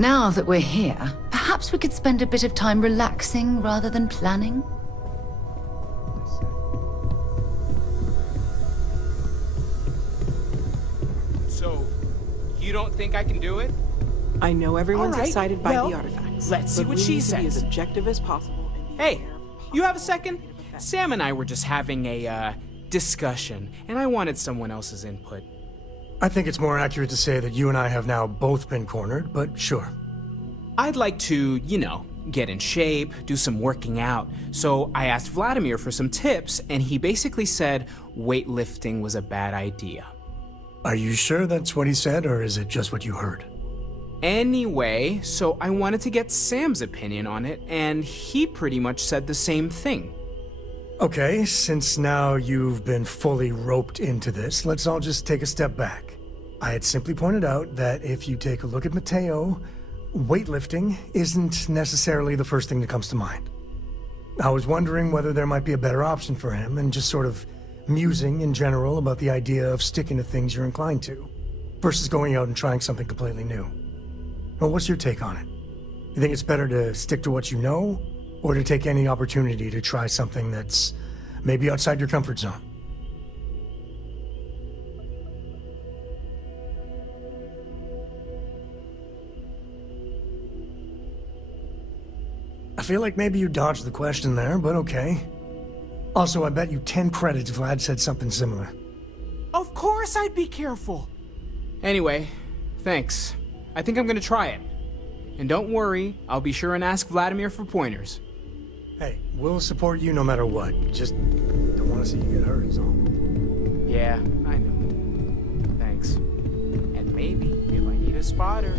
Now that we're here, perhaps we could spend a bit of time relaxing rather than planning? So, you don't think I can do it? I know everyone's All right, excited by well, the artifacts. let's see but what we she need to be as says. objective as possible. And be Hey, aware of you have a possible second? negative effects. Sam and I were just having a, discussion, and I wanted someone else's input. I think it's more accurate to say that you and I have now both been cornered, but sure. I'd like to, you know, get in shape, do some working out. So I asked Vladimir for some tips, and he basically said weightlifting was a bad idea. Are you sure that's what he said, or is it just what you heard? Anyway, so I wanted to get Sam's opinion on it, and he pretty much said the same thing. Okay, since now you've been fully roped into this, let's all just take a step back. I had simply pointed out that if you take a look at Mateo, weightlifting isn't necessarily the first thing that comes to mind. I was wondering whether there might be a better option for him, and just sort of musing in general about the idea of sticking to things you're inclined to, versus going out and trying something completely new. Well, what's your take on it? You think it's better to stick to what you know, or to take any opportunity to try something that's maybe outside your comfort zone? I feel like maybe you dodged the question there, but okay. Also, I bet you 10 credits Vlad said something similar. Of course I'd be careful. Anyway, thanks. I think I'm gonna try it. And don't worry, I'll be sure and ask Vladimir for pointers. Hey, we'll support you no matter what. Just don't want to see you get hurt is all. Yeah, I know. Thanks. And maybe if I need a spotter.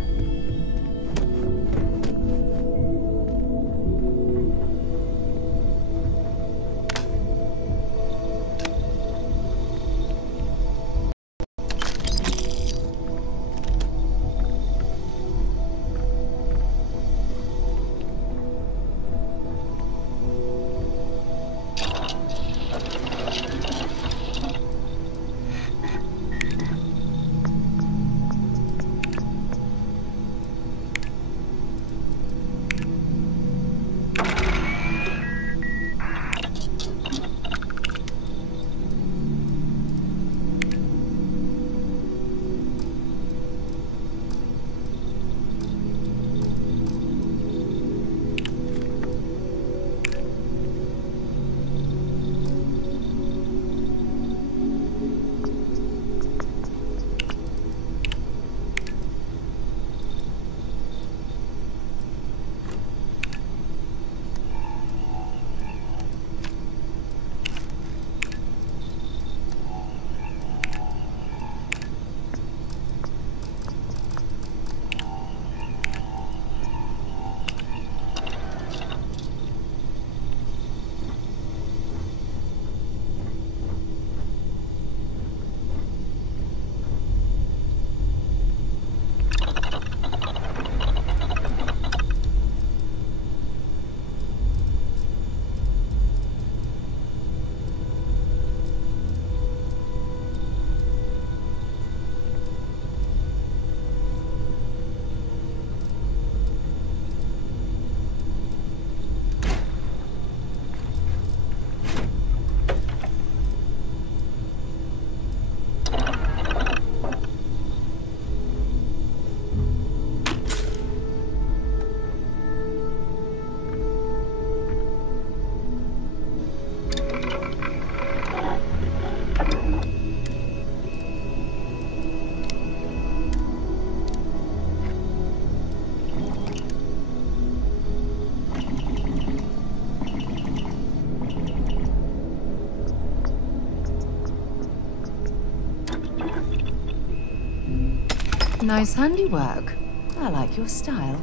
Nice handiwork. I like your style.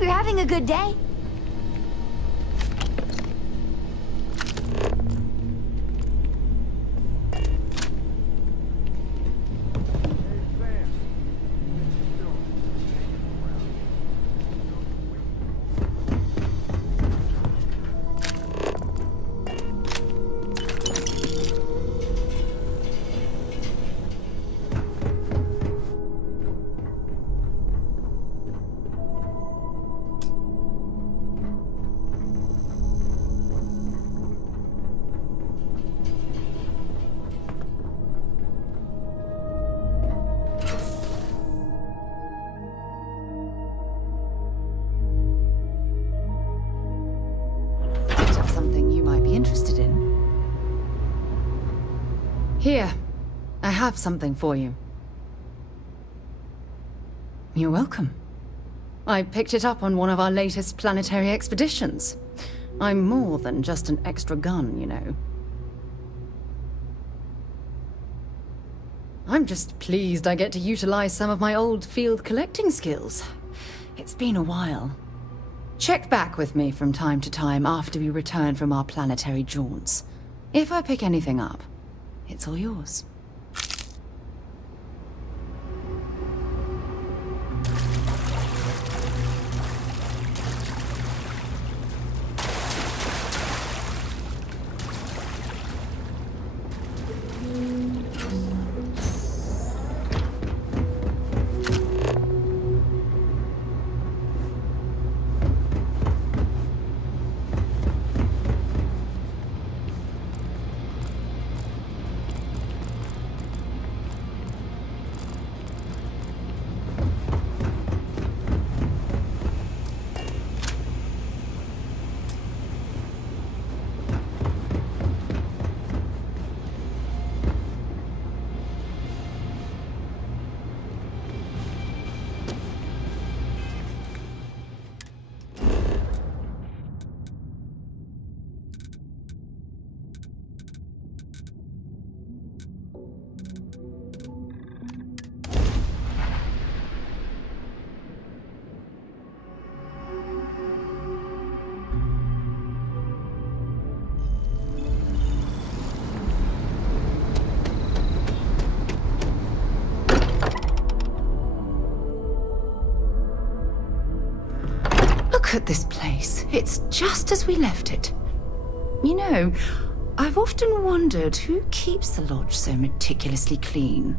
Hope you're having a good day. Here, I have something for you. You're welcome. I picked it up on one of our latest planetary expeditions. I'm more than just an extra gun, you know. I'm just pleased I get to utilize some of my old field collecting skills. It's been a while. Check back with me from time to time after we return from our planetary jaunts. If I pick anything up, it's all yours. Look at this place. It's just as we left it. You know, I've often wondered who keeps the lodge so meticulously clean.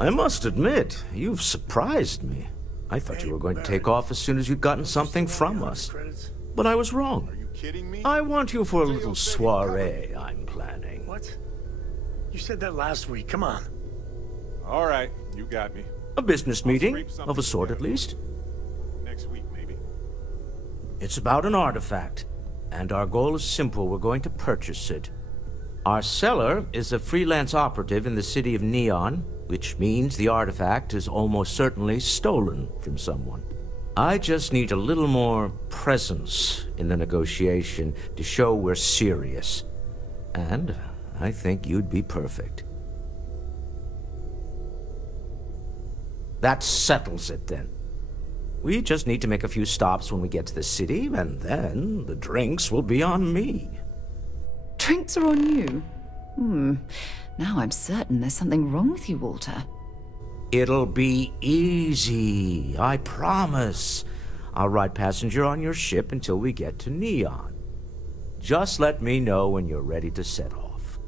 I must admit, you've surprised me. I thought you were going to take off as soon as you'd gotten something from us. But I was wrong. Are you kidding me? I want you for a little soiree I'm planning. What? You said that last week. Come on. All right, you got me. A business meeting, of a sort at least. Next week, maybe. It's about an artifact, and our goal is simple. We're going to purchase it. Our seller is a freelance operative in the city of Neon, which means the artifact is almost certainly stolen from someone. I just need a little more presence in the negotiation to show we're serious. And I think you'd be perfect. That settles it, then. We just need to make a few stops when we get to the city, and then the drinks will be on me. Drinks are on you? Now I'm certain there's something wrong with you, Walter. It'll be easy, I promise. I'll ride passenger on your ship until we get to Neon. Just let me know when you're ready to set off.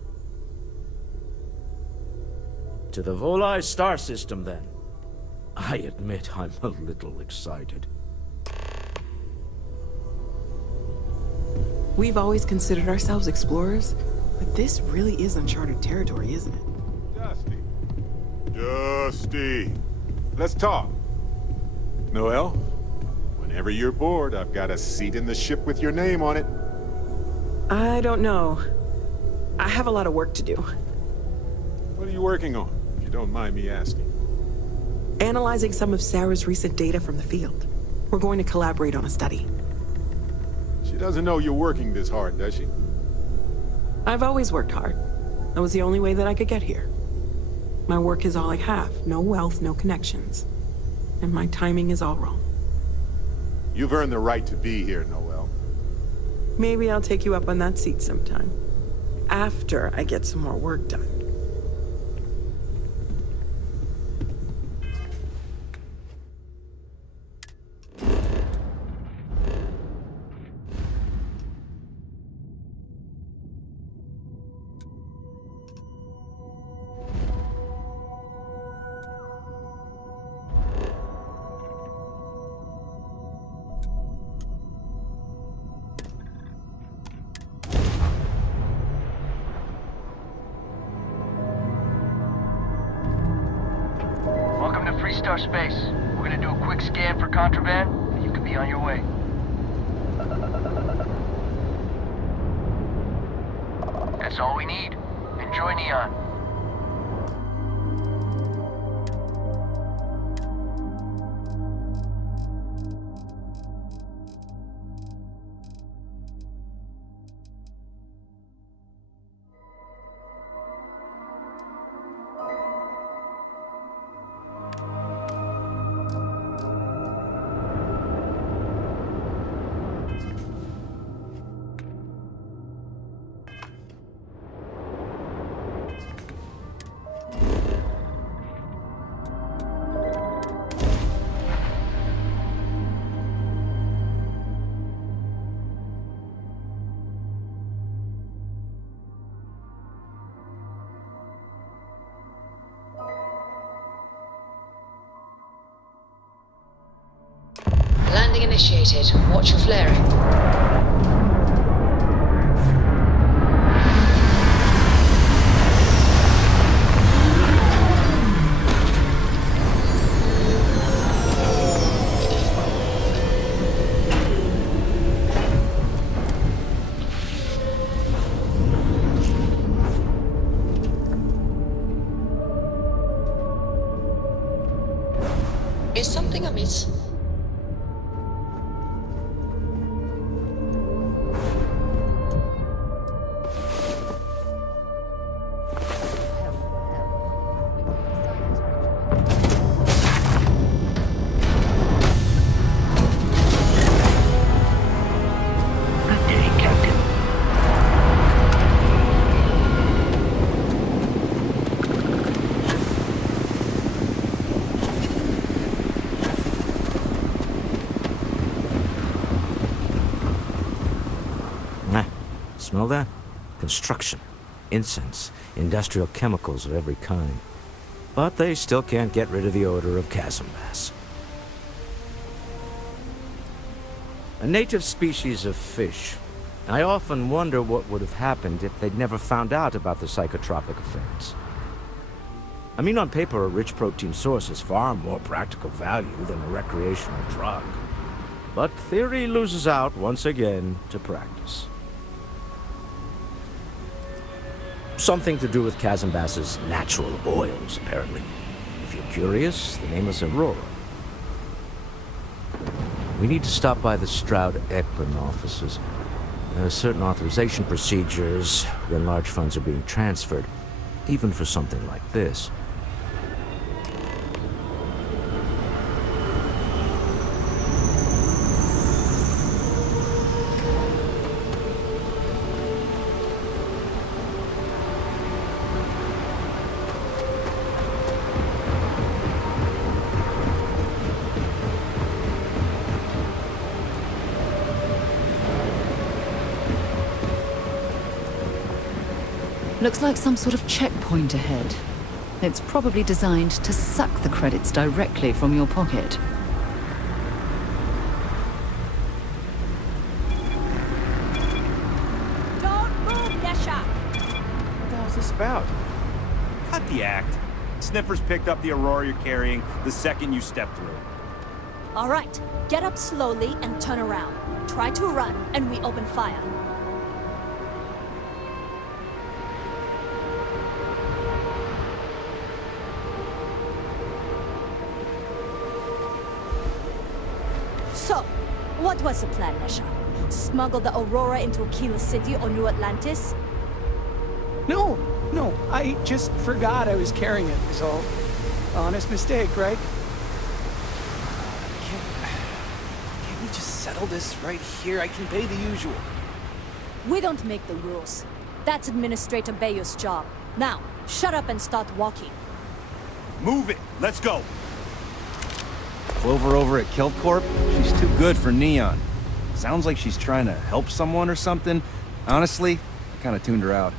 To the Volai star system, then. I admit I'm a little excited. We've always considered ourselves explorers, but this really is uncharted territory, isn't it? Dusty. Let's talk. Noel, whenever you're bored, I've got a seat in the ship with your name on it. I don't know. I have a lot of work to do. What are you working on, if you don't mind me asking? Analyzing some of Sarah's recent data from the field. We're going to collaborate on a study. She doesn't know you're working this hard, does she? I've always worked hard. That was the only way that I could get here. My work is all I have. No wealth, no connections. And my timing is all wrong. You've earned the right to be here, Noel. Maybe I'll take you up on that seat sometime. After I get some more work done. Star Space. We're gonna do a quick scan for contraband, and you can be on your way. That's all we need. Enjoy Neon. Landing initiated. Watch your flaring. Is something amiss? Smell that? Construction, incense, industrial chemicals of every kind. But they still can't get rid of the odor of chasm bass. A native species of fish. I often wonder what would have happened if they'd never found out about the psychotropic effects. I mean, on paper, a rich protein source is far more practical value than a recreational drug. But theory loses out once again to practice. Something to do with chasm bass's natural oils, apparently. If you're curious, the name is Aurora. We need to stop by the Stroud-Eklund offices. There are certain authorization procedures when large funds are being transferred, even for something like this. Looks like some sort of checkpoint ahead. It's probably designed to suck the credits directly from your pocket. Don't move, Nesha! What the hell's this about? Cut the act. Sniffers picked up the Aurora you're carrying the second you stepped through. All right, get up slowly and turn around. Try to run, and we open fire. So, what was the plan, Nesha? Smuggle the Aurora into Aquila City or New Atlantis? No, No, I just forgot I was carrying it, is all. Honest mistake, right? Can't we just settle this right here? I can pay the usual. We don't make the rules. That's Administrator Bayou's job. Now, shut up and start walking. Move it! Let's go! Clover over at Kilt Corp? She's too good for Neon. Sounds like she's trying to help someone or something. Honestly, I kinda tuned her out.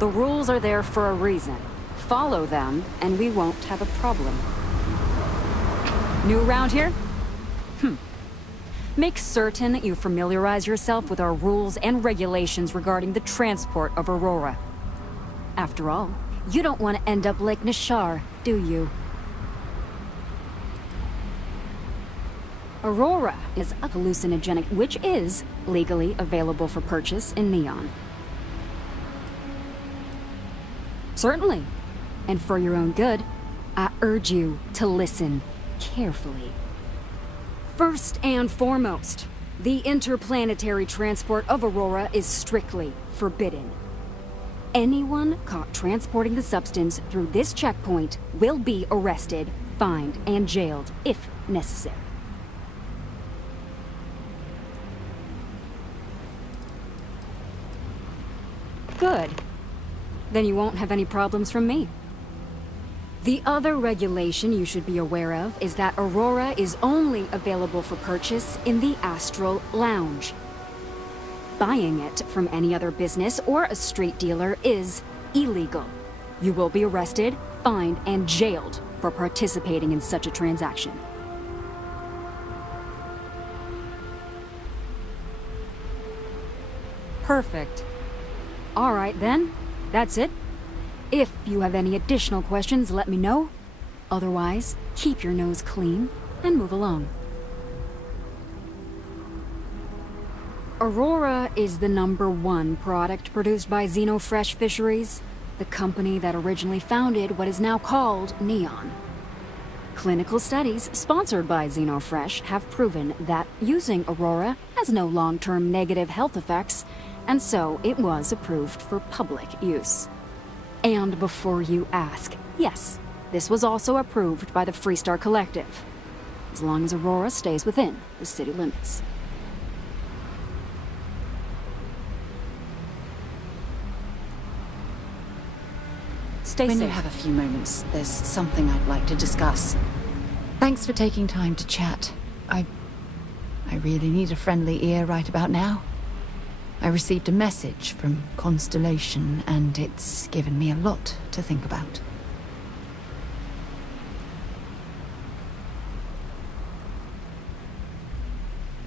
The rules are there for a reason. Follow them, and we won't have a problem. New around here? Make certain that you familiarize yourself with our rules and regulations regarding the transport of Aurora. After all, you don't want to end up like Nishar, do you? Aurora is a hallucinogenic, which is legally available for purchase in Neon. Certainly. And for your own good, I urge you to listen carefully. First and foremost, the interplanetary transport of Aurora is strictly forbidden. Anyone caught transporting the substance through this checkpoint will be arrested, fined, and jailed if necessary. Good. Then you won't have any problems from me. The other regulation you should be aware of is that Aurora is only available for purchase in the Astral Lounge. Buying it from any other business or a street dealer is illegal. You will be arrested, fined, and jailed for participating in such a transaction. Perfect. All right then, that's it. If you have any additional questions, let me know. Otherwise, keep your nose clean and move along. Aurora is the #1 product produced by Xenofresh Fisheries, the company that originally founded what is now called Neon. Clinical studies sponsored by Xenofresh have proven that using Aurora has no long-term negative health effects, and so it was approved for public use. And before you ask, yes, this was also approved by the Freestar Collective, as long as Aurora stays within the city limits. Stay When safe. you have a few moments, there's something I'd like to discuss. Thanks for taking time to chat. I really need a friendly ear right about now. I received a message from Constellation, and it's given me a lot to think about.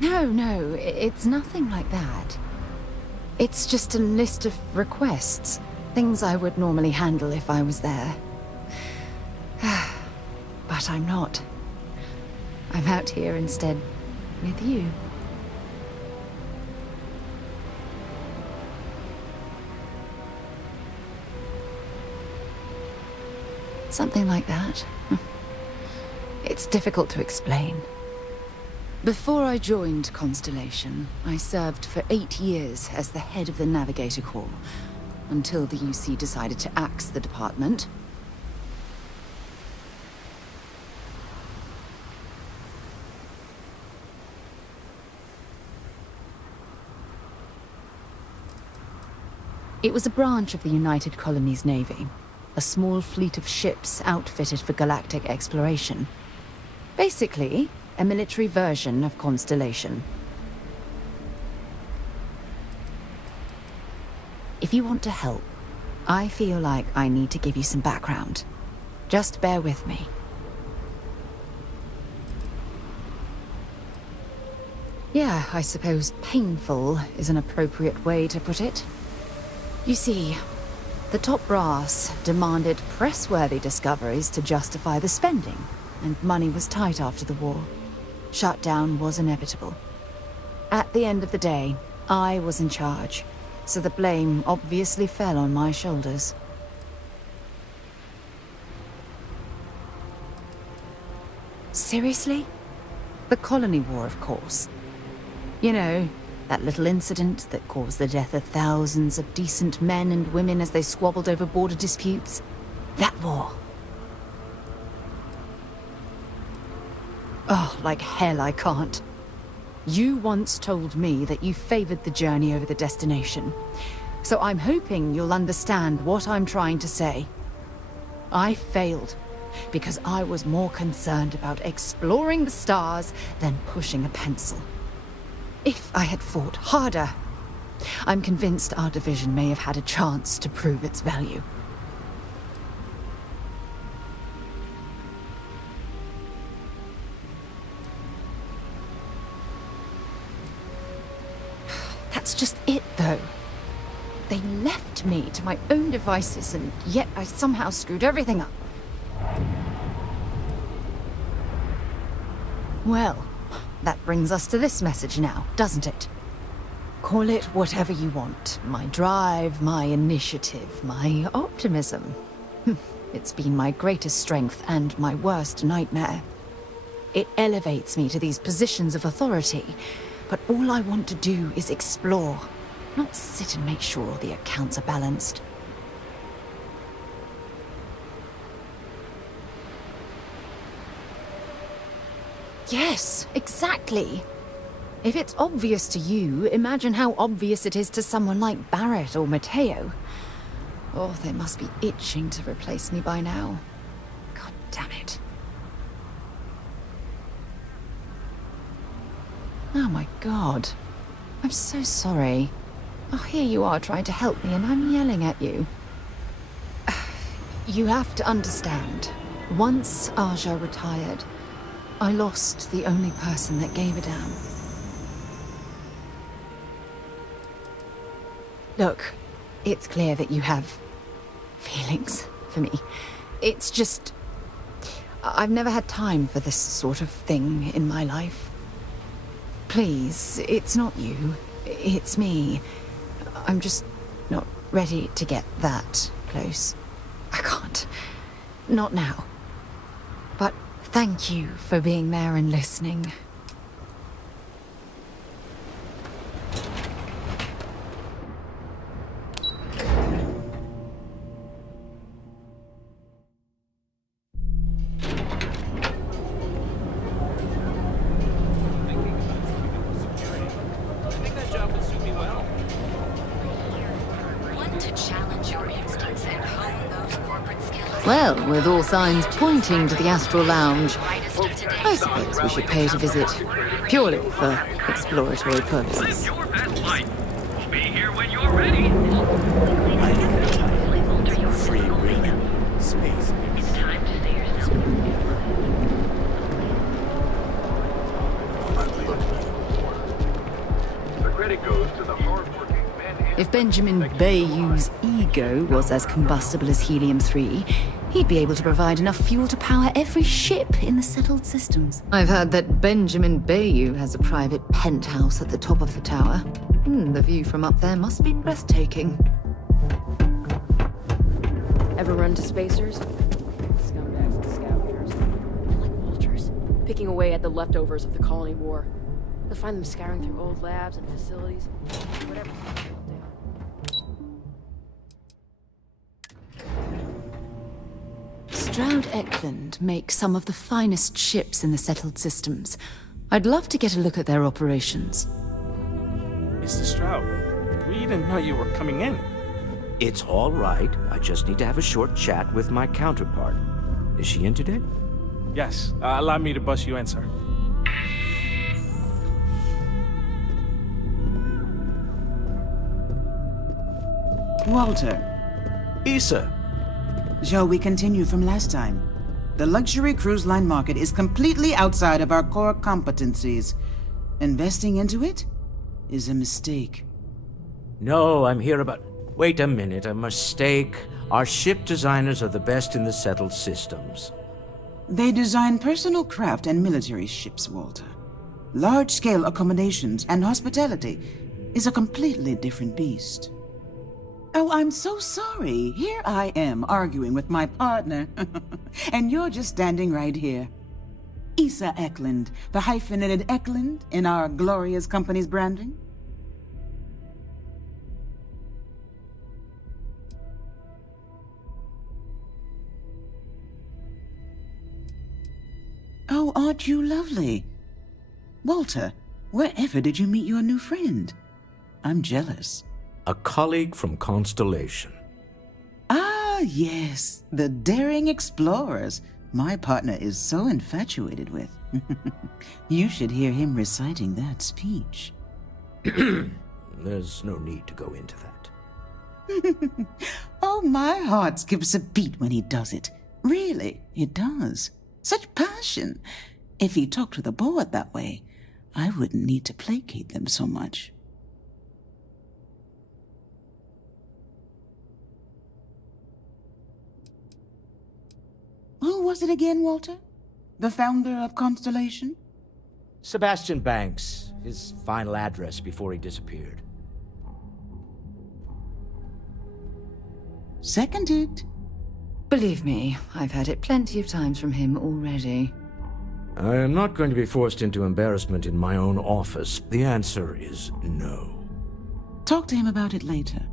No, it's nothing like that. It's just a list of requests. Things I would normally handle if I was there. But I'm not. I'm out here instead, with you. Something like that. It's difficult to explain. Before I joined Constellation, I served for 8 years as the head of the Navigator Corps, until the UC decided to axe the department. It was a branch of the United Colonies Navy, a small fleet of ships outfitted for galactic exploration. Basically, a military version of Constellation. If you want to help, I feel like I need to give you some background. Just bear with me. Yeah, I suppose painful is an appropriate way to put it. You see, the top brass demanded press-worthy discoveries to justify the spending, and money was tight after the war. Shutdown was inevitable. At the end of the day, I was in charge, so the blame obviously fell on my shoulders. Seriously? The Colony War, of course. You know, That little incident that caused the death of thousands of decent men and women as they squabbled over border disputes. That war. Oh, like hell I can't. You once told me that you favored the journey over the destination. So I'm hoping you'll understand what I'm trying to say. I failed because I was more concerned about exploring the stars than pushing a pencil. If I had fought harder, I'm convinced our division may have had a chance to prove its value. That's just it, though. They left me to my own devices, and yet I somehow screwed everything up. Well, that brings us to this message now, doesn't it? Call it whatever you want. My drive, my initiative, my optimism. It's been my greatest strength and my worst nightmare. It elevates me to these positions of authority, but all I want to do is explore, not sit and make sure all the accounts are balanced. Yes, exactly. If it's obvious to you, imagine how obvious it is to someone like Barrett or Mateo. Oh, they must be itching to replace me by now. God damn it. Oh my God. I'm so sorry. Oh, here you are trying to help me and I'm yelling at you. You have to understand. Once Aja retired, I lost the only person that gave a damn. Look, it's clear that you have feelings for me. It's just... I've never had time for this sort of thing in my life. Please, it's not you. It's me. I'm just not ready to get that close. I can't. Not now. But thank you for being there and listening. Well, with all signs pointing to the Astral Lounge, I suppose we should pay it a visit, purely for exploratory purposes. Your best light. We'll be here when you're ready. Free will. Space. It's time to say yourself. The credit goes to the hard-working men. If Benjamin Bayou's ego was as combustible as helium-3, he'd be able to provide enough fuel to power every ship in the settled systems. I've heard that Benjamin Bayou has a private penthouse at the top of the tower. The view from up there must be breathtaking. Ever run to spacers? Scumbags and scavengers. They're like vultures, picking away at the leftovers of the colony war. You'll find them scouring through old labs and facilities, whatever. Stroud Eklund makes some of the finest ships in the settled systems. I'd love to get a look at their operations. Mr. Stroud, we didn't know you were coming in. It's all right. I just need to have a short chat with my counterpart. Is she in today? Yes, allow me to bust you in, sir. Walter. Issa. Shall we continue from last time? The luxury cruise line market is completely outside of our core competencies. Investing into it is a mistake. No, I'm here about... Wait a minute, a mistake. Our ship designers are the best in the settled systems. They design personal craft and military ships, Walter. Large-scale accommodations and hospitality is a completely different beast. Oh, I'm so sorry. Here I am arguing with my partner. And you're just standing right here. Issa Eklund, the hyphenated Eklund in our glorious company's branding. Oh, aren't you lovely? Walter, wherever did you meet your new friend? I'm jealous. A colleague from Constellation. Ah, yes, the daring explorers my partner is so infatuated with. You should hear him reciting that speech. There's no need to go into that. Oh, my heart skips a beat when he does it. Really, it does. Such passion. If he talked to the board that way, I wouldn't need to placate them so much. Who was it again, Walter? The founder of Constellation? Sebastian Banks, his final address before he disappeared. Seconded. Believe me, I've heard it plenty of times from him already. I am not going to be forced into embarrassment in my own office. The answer is no. Talk to him about it later.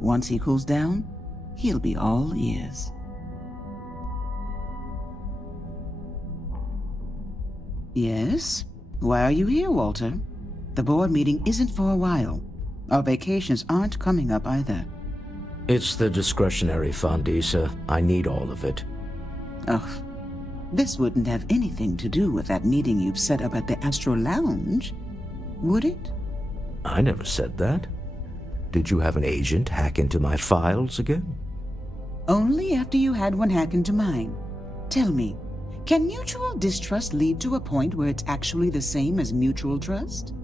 Once he cools down, he'll be all ears. Yes? Why are you here, Walter? The board meeting isn't for a while. Our vacations aren't coming up either. It's the discretionary fund, Issa. I need all of it. Oh, this wouldn't have anything to do with that meeting you've set up at the Astro Lounge, would it? I never said that. Did you have an agent hack into my files again? Only after you had one hack into mine. Tell me, can mutual distrust lead to a point where it's actually the same as mutual trust?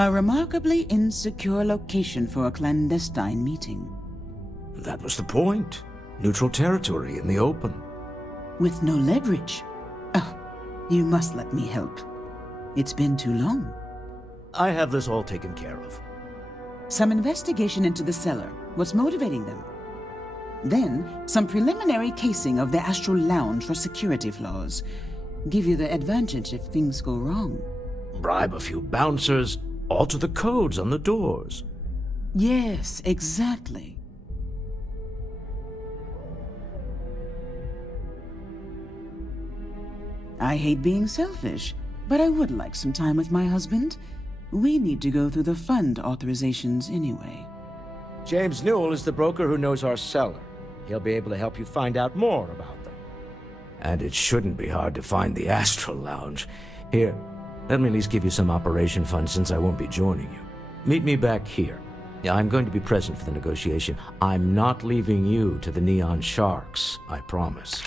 A remarkably insecure location for a clandestine meeting. That was the point. Neutral territory in the open. With no leverage. Oh, you must let me help. It's been too long. I have this all taken care of. Some investigation into the cellar. What's motivating them? Then, some preliminary casing of the Astral Lounge for security flaws. Give you the advantage if things go wrong. Bribe a few bouncers, alter the codes on the doors. Yes, exactly. I hate being selfish, but I would like some time with my husband. We need to go through the fund authorizations anyway. James Newell is the broker who knows our cellar. He'll be able to help you find out more about them. And it shouldn't be hard to find the Astral Lounge. Here, let me at least give you some operation funds since I won't be joining you. Meet me back here. I'm going to be present for the negotiation. I'm not leaving you to the Neon Sharks, I promise.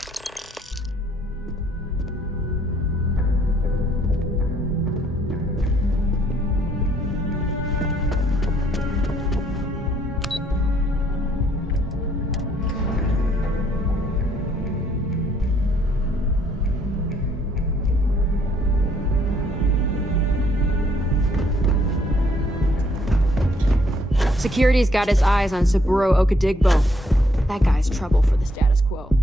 Security's got his eyes on Saburo Okadigbo. That guy's trouble for the status quo.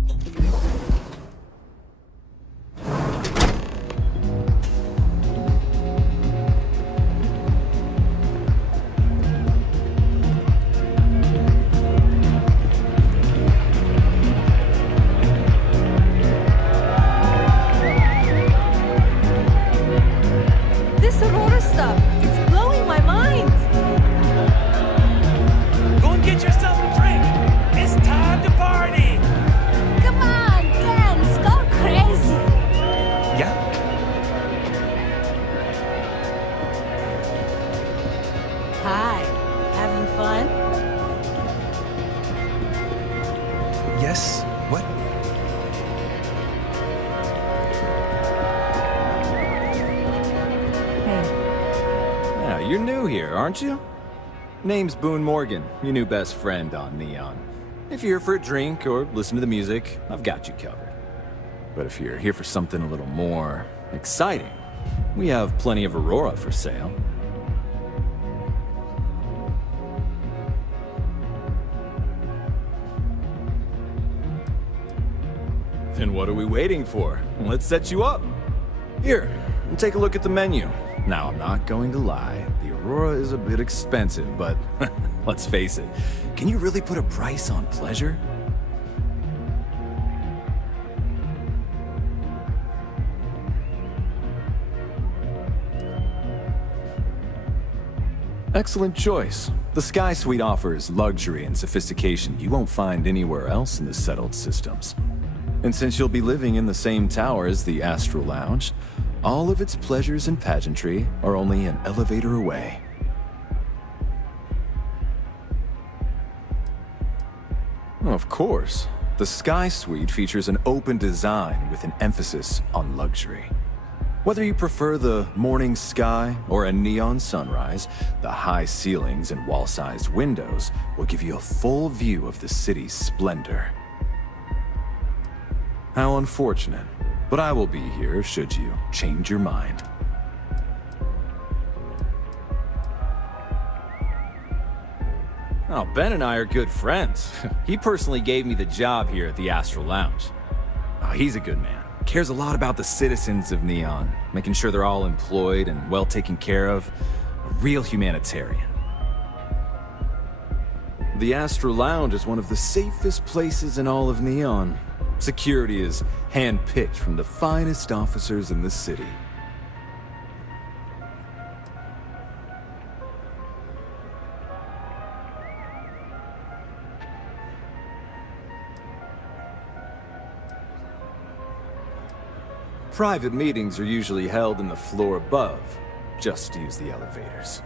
This Aurora stuff, it's blowing my mind. Get yourself a drink! It's time to party! Come on, dance, go crazy! Yeah? Hi, having fun? Yes? What? Yeah, you're new here, aren't you? Name's Boone Morgan, your new best friend on Neon. If you're here for a drink or listen to the music, I've got you covered. But if you're here for something a little more exciting, we have plenty of Aurora for sale. Then what are we waiting for? Let's set you up. Here, take a look at the menu. Now, I'm not going to lie, the Aurora is a bit expensive, but let's face it, can you really put a price on pleasure? Excellent choice. The Sky Suite offers luxury and sophistication you won't find anywhere else in the settled systems. And since you'll be living in the same tower as the Astral Lounge, all of its pleasures and pageantry are only an elevator away. Of course, the Sky Suite features an open design with an emphasis on luxury. Whether you prefer the morning sky or a neon sunrise, the high ceilings and wall-sized windows will give you a full view of the city's splendor. How unfortunate, but I will be here should you change your mind. Oh, Ben and I are good friends. He personally gave me the job here at the Astral Lounge. Oh, he's a good man. Cares a lot about the citizens of Neon, making sure they're all employed and well taken care of. A real humanitarian. The Astral Lounge is one of the safest places in all of Neon. Security is hand-picked from the finest officers in the city. Private meetings are usually held in the floor above. Just use the elevators.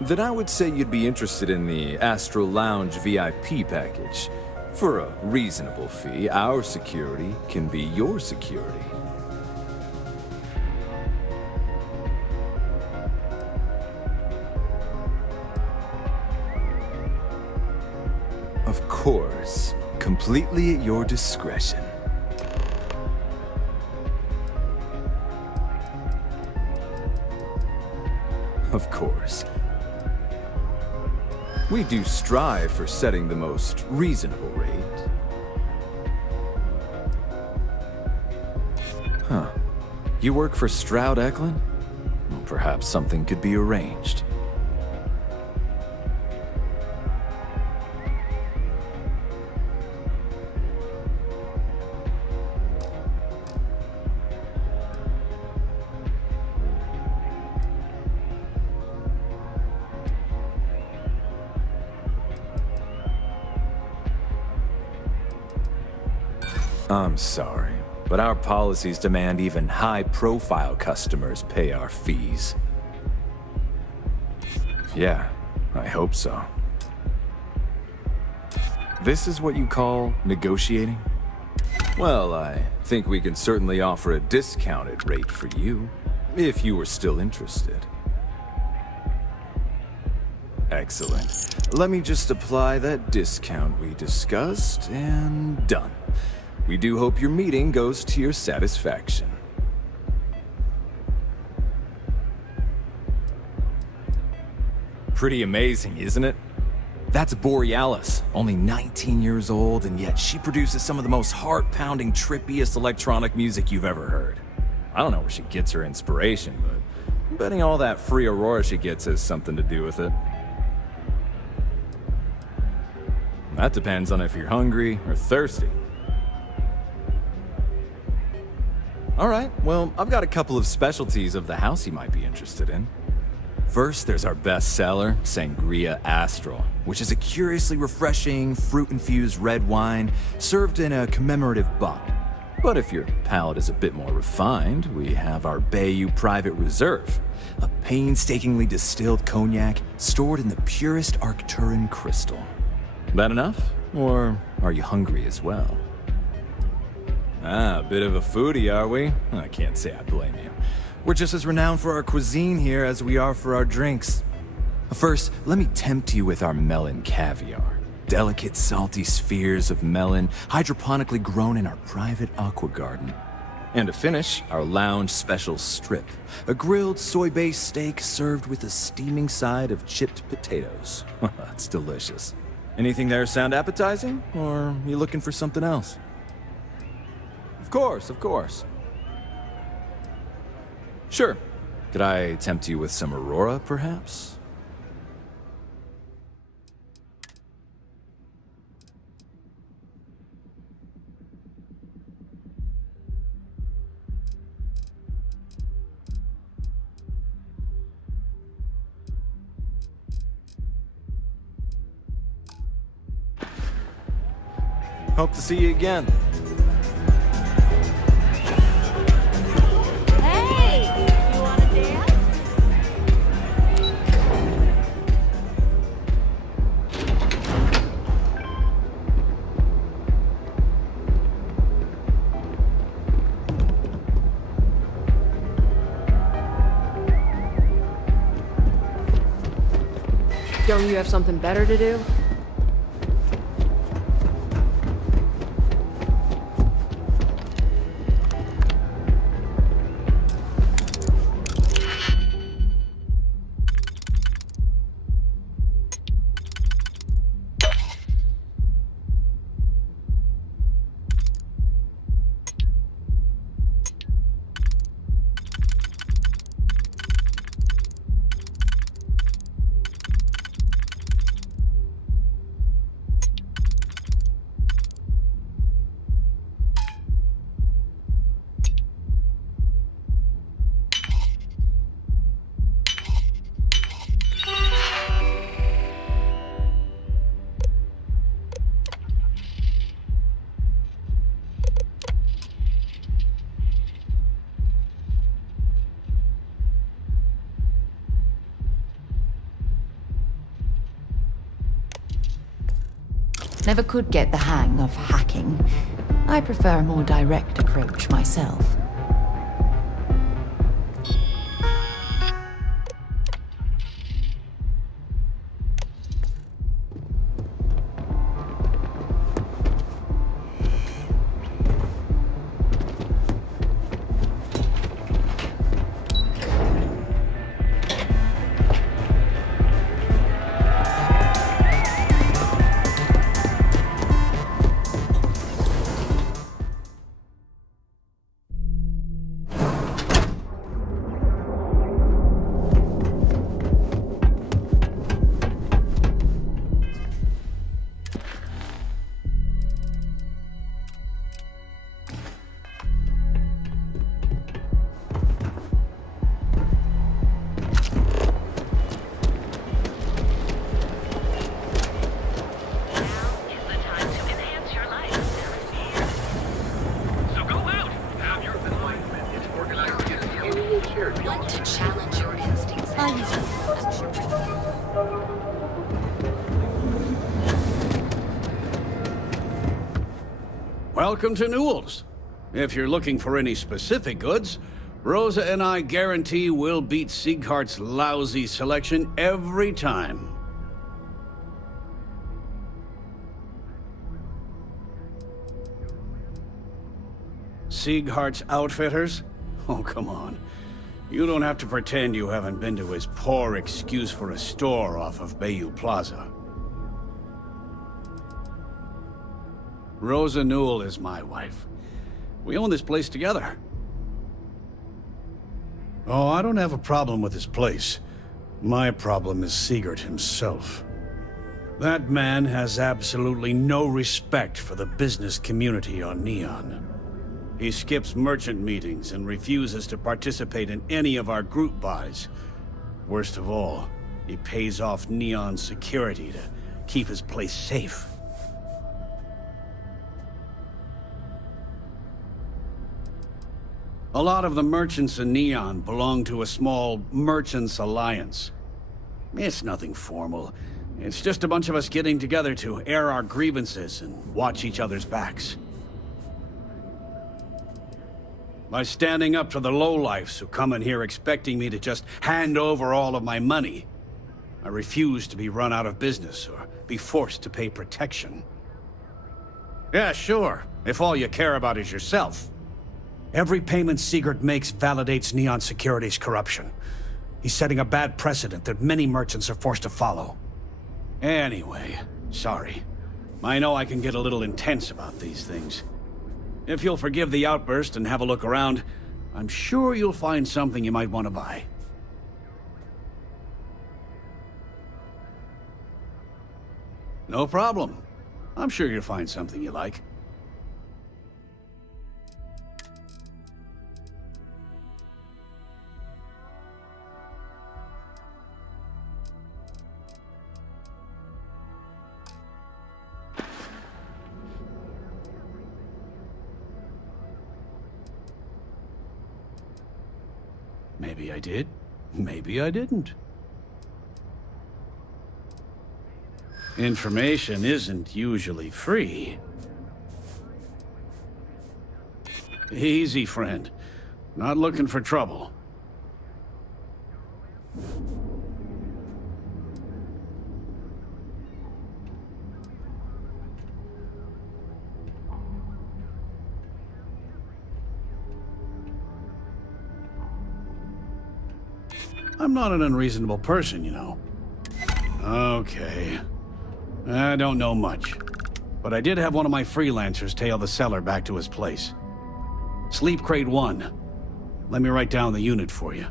Then I would say you'd be interested in the Astral Lounge VIP package. For a reasonable fee, our security can be your security. Of course, completely at your discretion. Of course. We do strive for setting the most reasonable rate. Huh. You work for Stroud Eklund? Well, perhaps something could be arranged. I'm sorry, but our policies demand even high-profile customers pay our fees. Yeah, I hope so. This is what you call negotiating? Well, I think we can certainly offer a discounted rate for you, if you were still interested. Excellent. Let me just apply that discount we discussed, and done. We do hope your meeting goes to your satisfaction. Pretty amazing, isn't it? That's Borealis, only 19 years old, and yet she produces some of the most heart-pounding, trippiest electronic music you've ever heard. I don't know where she gets her inspiration, but I'm betting all that free Aurora she gets has something to do with it. That depends on if you're hungry or thirsty. Alright, well, I've got a couple of specialties of the house you might be interested in. First, there's our best seller, Sangria Astral, which is a curiously refreshing, fruit-infused red wine served in a commemorative bottle. But if your palate is a bit more refined, we have our Bayou Private Reserve, a painstakingly distilled cognac stored in the purest Arcturan crystal. That enough? Or are you hungry as well? Ah, a bit of a foodie, are we? I can't say I blame you. We're just as renowned for our cuisine here as we are for our drinks. First, let me tempt you with our melon caviar. Delicate, salty spheres of melon, hydroponically grown in our private aqua garden. And to finish, our lounge special strip, a grilled soy-based steak served with a steaming side of chipped potatoes. That's delicious. Anything there sound appetizing, or are you looking for something else? Of course, of course. Sure. Could I tempt you with some Aurora, perhaps? Hope to see you again. Hey! You wanna dance? Don't you have something better to do? Never could get the hang of hacking. I prefer a more direct approach myself. Welcome to Newell's. If you're looking for any specific goods, Rosa and I guarantee we'll beat Sieghart's lousy selection every time. Sieghart's Outfitters? Oh, come on. You don't have to pretend you haven't been to his poor excuse for a store off of Bayou Plaza. Rosa Newell is my wife. We own this place together. Oh, I don't have a problem with this place. My problem is Siegert himself. That man has absolutely no respect for the business community on Neon. He skips merchant meetings and refuses to participate in any of our group buys. Worst of all, he pays off Neon security to keep his place safe. A lot of the merchants in Neon belong to a small merchants alliance. It's nothing formal. It's just a bunch of us getting together to air our grievances and watch each other's backs. By standing up to the lowlifes who come in here expecting me to just hand over all of my money, I refuse to be run out of business or be forced to pay protection. Yeah, sure, if all you care about is yourself. Every payment Siegert makes validates Neon Security's corruption. He's setting a bad precedent that many merchants are forced to follow. Anyway, sorry. I know I can get a little intense about these things. If you'll forgive the outburst and have a look around, I'm sure you'll find something you might want to buy. No problem. I'm sure you'll find something you like. Maybe I did, maybe I didn't. Information isn't usually free. Easy, friend. Not looking for trouble. I'm not an unreasonable person, you know. Okay. I don't know much. But I did have one of my freelancers tail the seller back to his place. Sleep Crate 1. Let me write down the unit for you.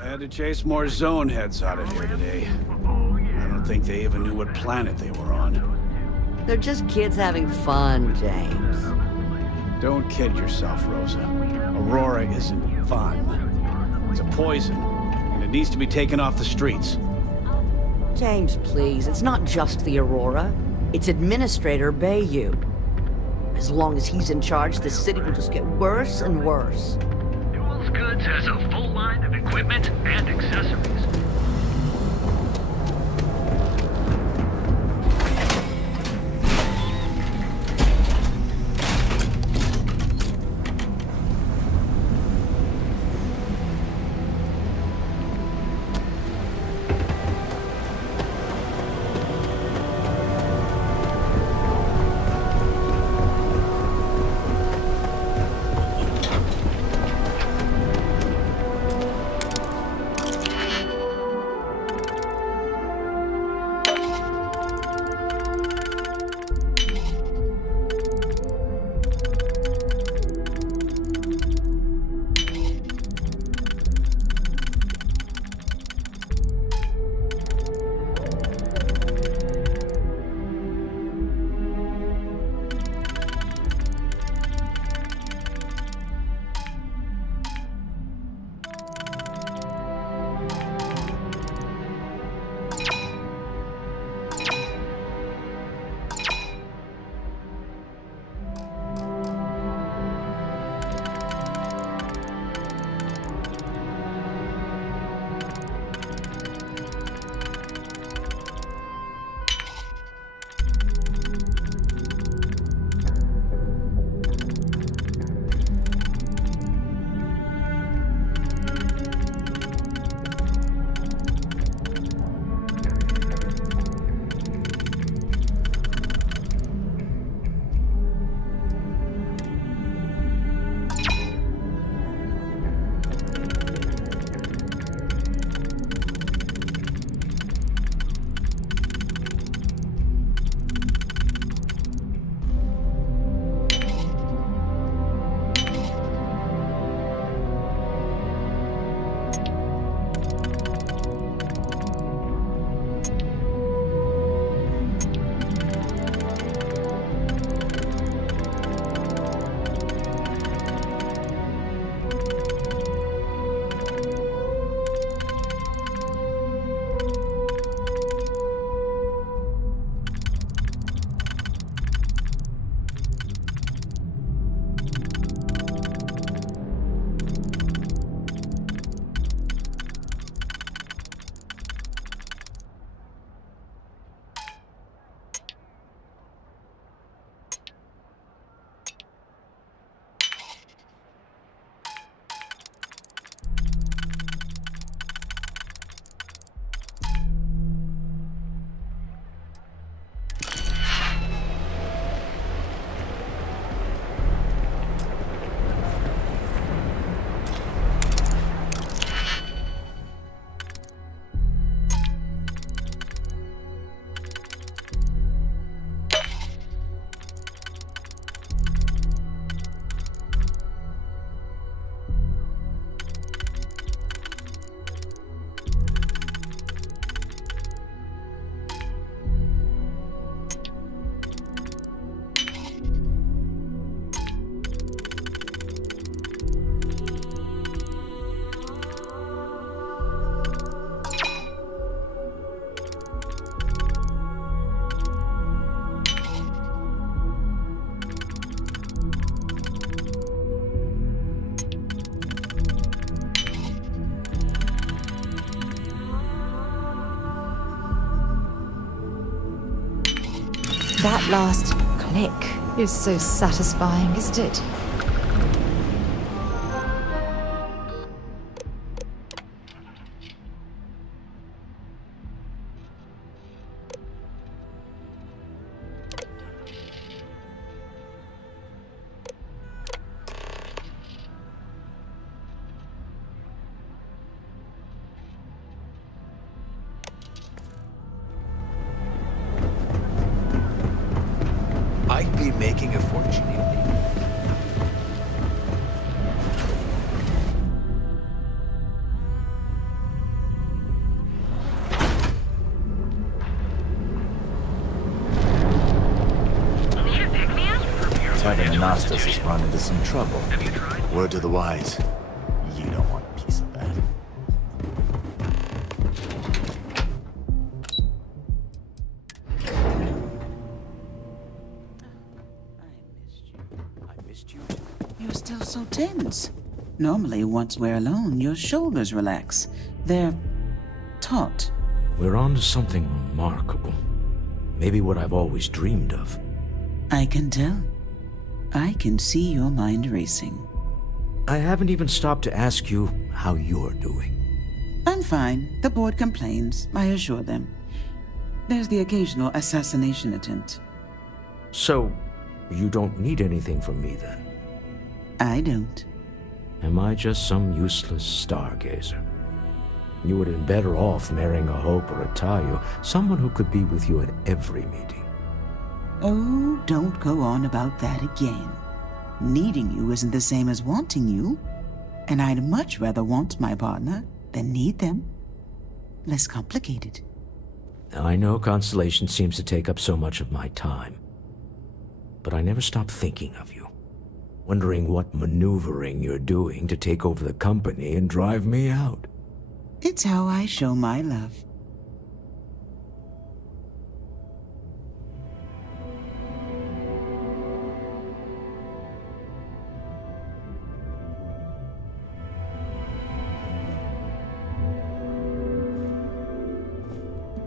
I had to chase more zone heads out of here today. I don't think they even knew what planet they were on. They're just kids having fun, James. Don't kid yourself, Rosa. Aurora isn't fun. It's a poison, and it needs to be taken off the streets. James, please. It's not just the Aurora. It's Administrator Bayou. As long as he's in charge, this city will just get worse and worse. Duels Goods has a full line of equipment and accessories. That last click is so satisfying, isn't it? I'd be making a fortune, you think? Anastas has run into some trouble. Word to the wise. You don't want a piece of that. You're still so tense. Normally, once we're alone, your shoulders relax. They're taut. We're on to something remarkable. Maybe what I've always dreamed of. I can tell. I can see your mind racing. I haven't even stopped to ask you how you're doing. I'm fine. The board complains, I assure them. There's the occasional assassination attempt. So, you don't need anything from me then? I don't. Am I just some useless stargazer? You would have been better off marrying a Hope or a Tayo, someone who could be with you at every meeting. Oh, don't go on about that again. Needing you isn't the same as wanting you. And I'd much rather want my partner than need them. Less complicated. I know Constellation seems to take up so much of my time. But I never stop thinking of you. Wondering what maneuvering you're doing to take over the company and drive me out. It's how I show my love.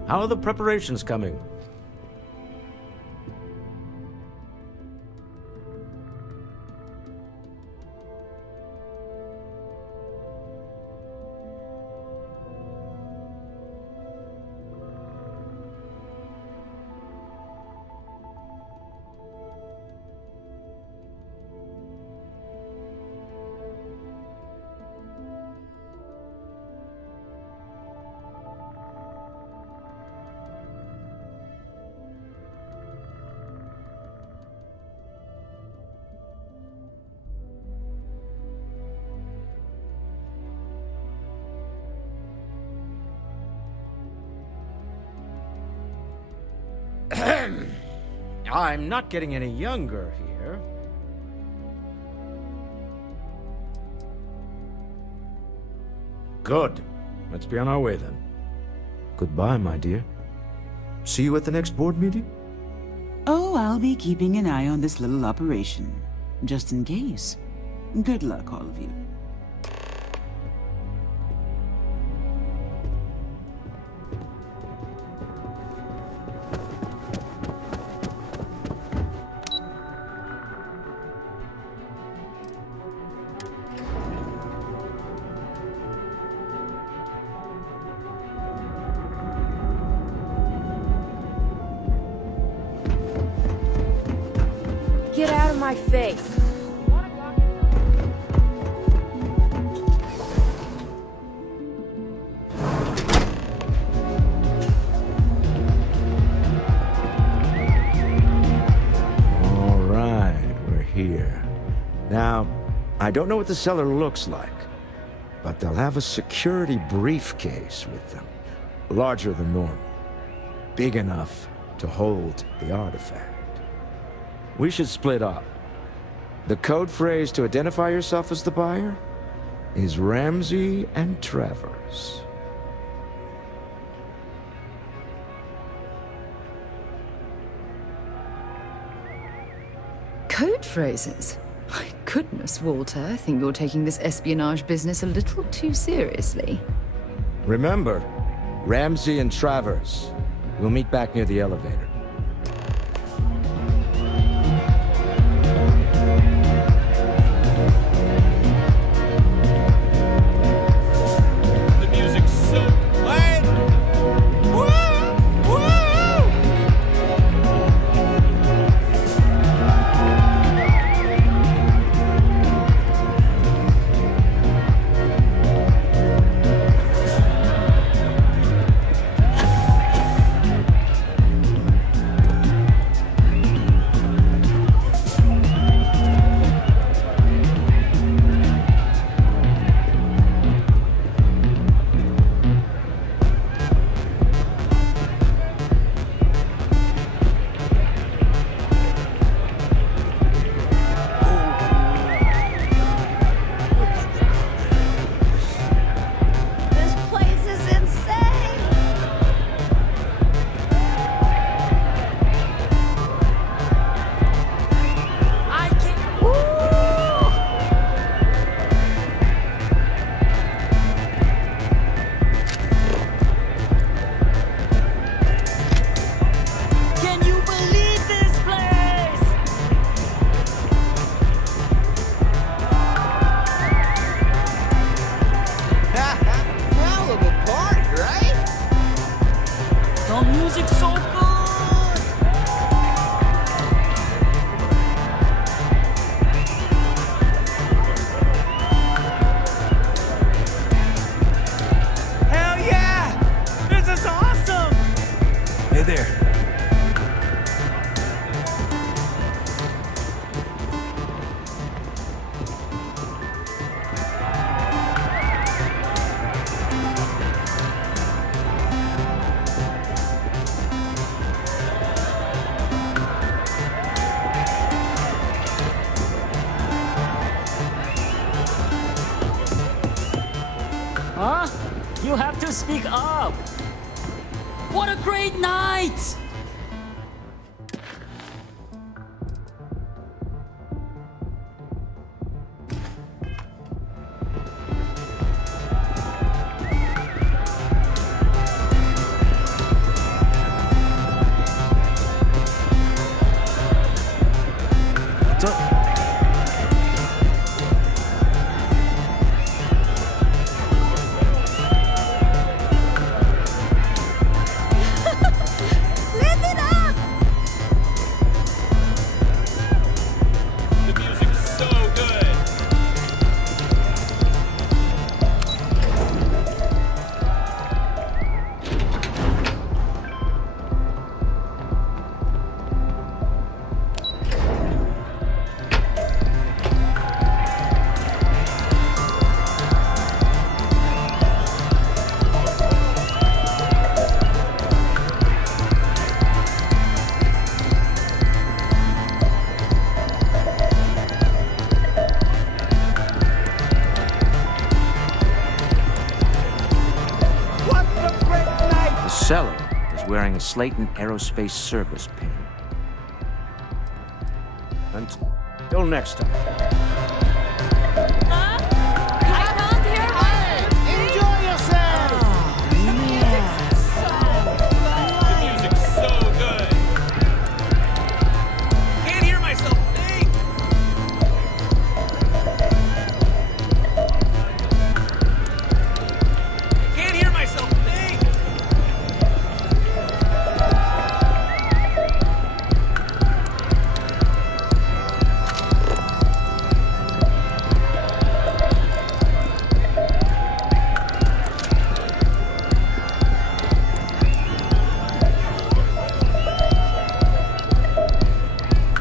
How are the preparations coming? I'm not getting any younger here. Good. Let's be on our way then. Goodbye, my dear. See you at the next board meeting? Oh, I'll be keeping an eye on this little operation. Just in case. Good luck, all of you. Get out of my face! All right, we're here. Now, I don't know what the cellar looks like, but they'll have a security briefcase with them. Larger than normal. Big enough to hold the artifact. We should split up. The code phrase to identify yourself as the buyer is Ramsey and Travers. Code phrases? My goodness, Walter, I think you're taking this espionage business a little too seriously. Remember, Ramsey and Travers. We'll meet back near the elevator. have to speak up! What a great night! Seller is wearing a Slayton Aerospace Service pin. Until next time.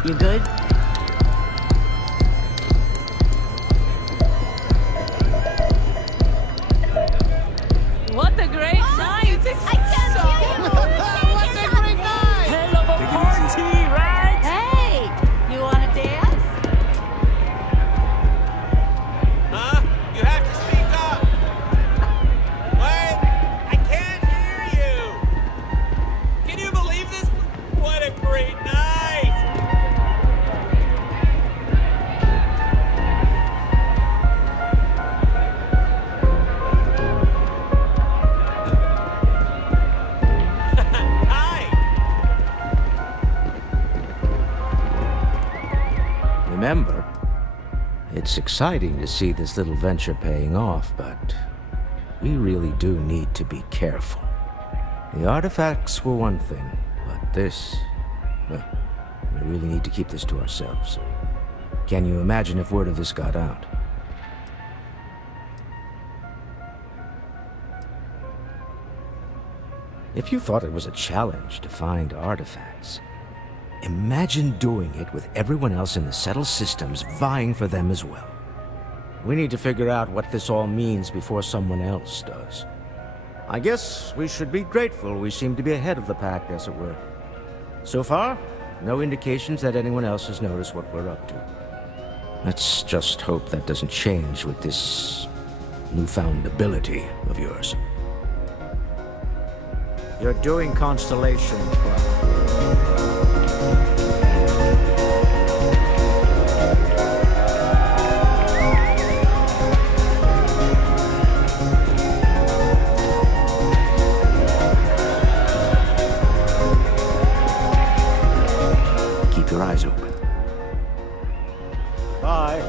You good? What a great night! I can't hear you! What a great night! Hell of a party, right? Hey! You wanna dance? Huh? You have to speak up! What? I can't hear you! Can you believe this? What a great night! Remember, it's exciting to see this little venture paying off, but we really do need to be careful. The artifacts were one thing, but this, well, we really need to keep this to ourselves. Can you imagine if word of this got out? If you thought it was a challenge to find artifacts, imagine doing it with everyone else in the settled systems vying for them as well. We need to figure out what this all means before someone else does. I guess we should be grateful we seem to be ahead of the pack, as it were. So far, no indications that anyone else has noticed what we're up to. Let's just hope that doesn't change with this newfound ability of yours. You're doing Constellation, keep your eyes open. Bye.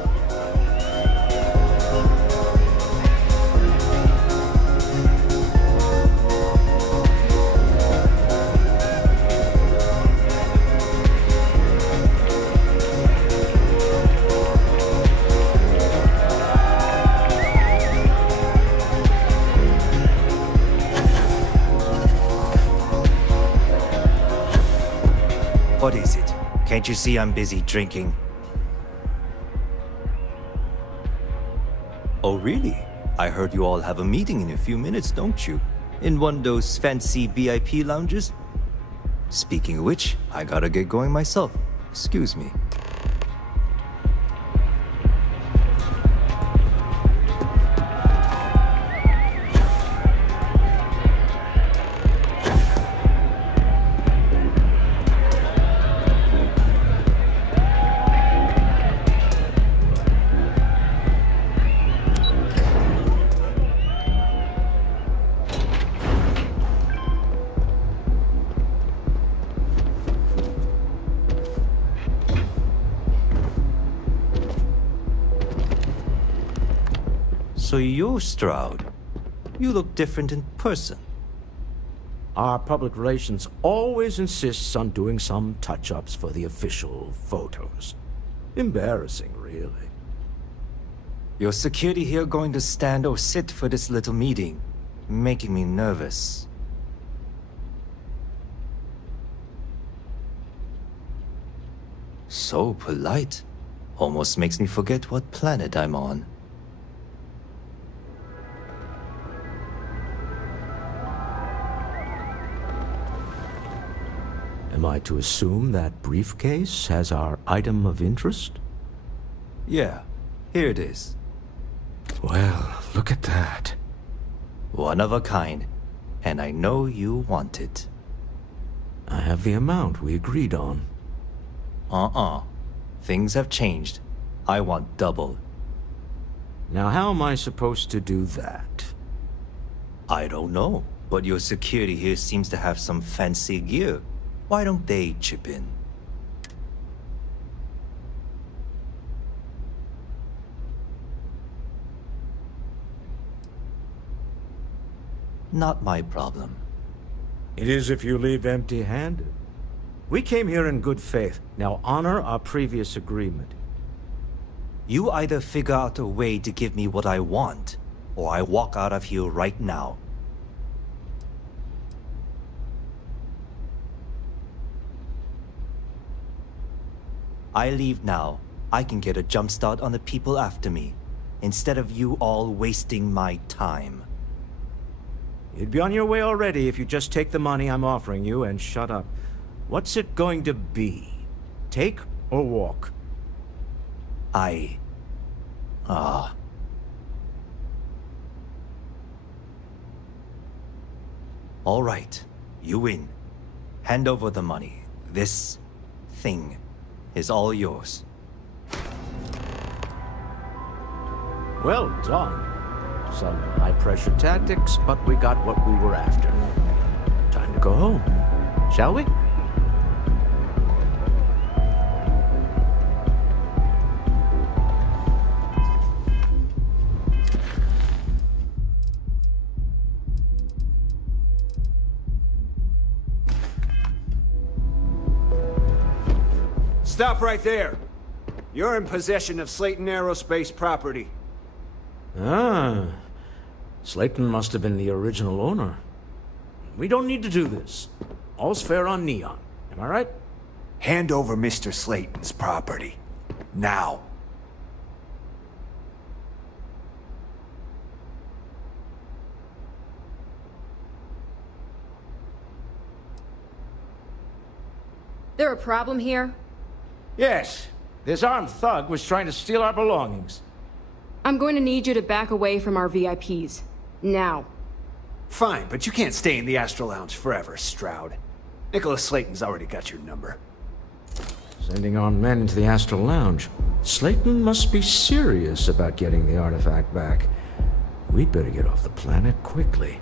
What is it? Can't you see I'm busy drinking? Oh, really? I heard you all have a meeting in a few minutes, don't you? In one of those fancy VIP lounges? Speaking of which, I gotta get going myself. Excuse me. So you're Stroud. You look different in person. Our public relations always insists on doing some touch-ups for the official photos. Embarrassing, really. Your security here going to stand or sit for this little meeting, making me nervous. So polite. Almost makes me forget what planet I'm on. Am I to assume that briefcase has our item of interest? Yeah, here it is. Well, look at that. One of a kind, and I know you want it. I have the amount we agreed on. Things have changed. I want double. Now how am I supposed to do that? I don't know, but your security here seems to have some fancy gear. Why don't they chip in? Not my problem. It is if you leave empty-handed. We came here in good faith. Now honor our previous agreement. You either figure out a way to give me what I want, or I walk out of here right now. I leave now. I can get a jump start on the people after me, instead of you all wasting my time. You'd be on your way already if you just take the money I'm offering you and shut up. What's it going to be? Take or walk? All right, you win. Hand over the money. This thing is all yours. Well done. Some high-pressure tactics, but we got what we were after. Time to go home, shall we? Stop right there. You're in possession of Slayton Aerospace property. Ah. Slayton must have been the original owner. We don't need to do this. All's fair on Neon. Am I right? Hand over Mr. Slayton's property. Now. There a problem here? Yes. This armed thug was trying to steal our belongings. I'm going to need you to back away from our VIPs. Now. Fine, but you can't stay in the Astro Lounge forever, Stroud. Nicholas Slayton's already got your number. Sending armed men into the Astral Lounge. Slayton must be serious about getting the artifact back. We'd better get off the planet quickly.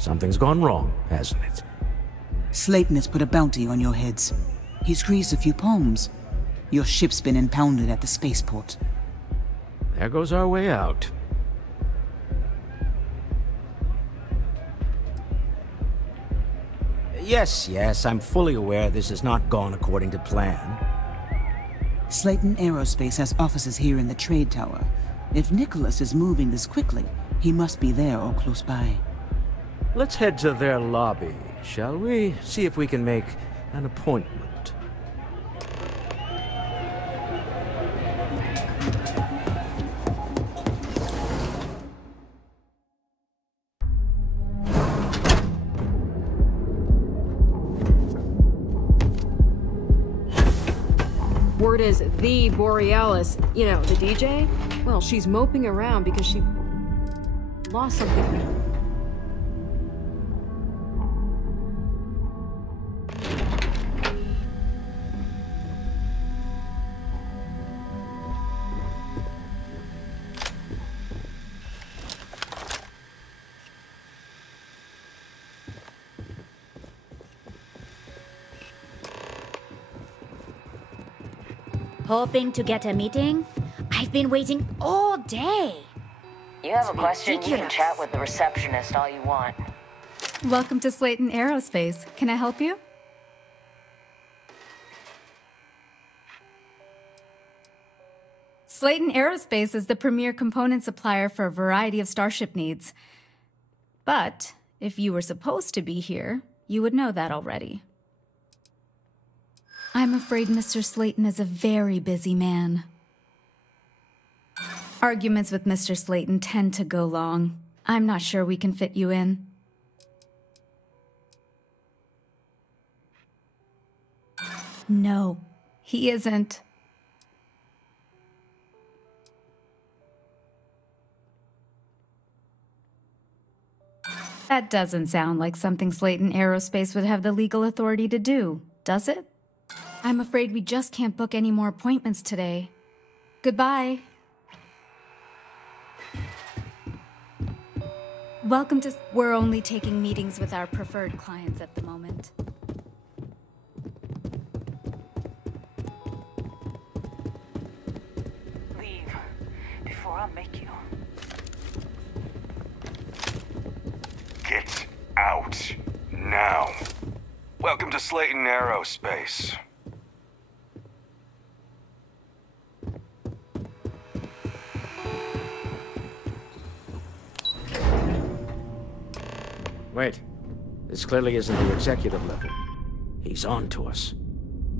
Something's gone wrong, hasn't it? Slayton has put a bounty on your heads. He's greased a few palms. Your ship's been impounded at the spaceport. There goes our way out. Yes, I'm fully aware this has not gone according to plan. Slayton Aerospace has offices here in the trade tower. If Nicholas is moving this quickly, he must be there or close by. Let's head to their lobby, shall we? See if we can make an appointment. Word is the Borealis, you know, the DJ? Well, she's moping around because she lost something. Hoping to get a meeting? I've been waiting all day. You have a question, you can chat with the receptionist all you want. Welcome to Slayton Aerospace. Can I help you? Slayton Aerospace is the premier component supplier for a variety of starship needs. But if you were supposed to be here, you would know that already. I'm afraid Mr. Slayton is a very busy man. Arguments with Mr. Slayton tend to go long. I'm not sure we can fit you in. No, he isn't. That doesn't sound like something Slayton Aerospace would have the legal authority to do, does it? I'm afraid we just can't book any more appointments today. Goodbye. Welcome to... We're only taking meetings with our preferred clients at the moment. Leave before I make you. Get out now. Welcome to Slayton Aerospace. Wait. This clearly isn't the executive level. He's on to us.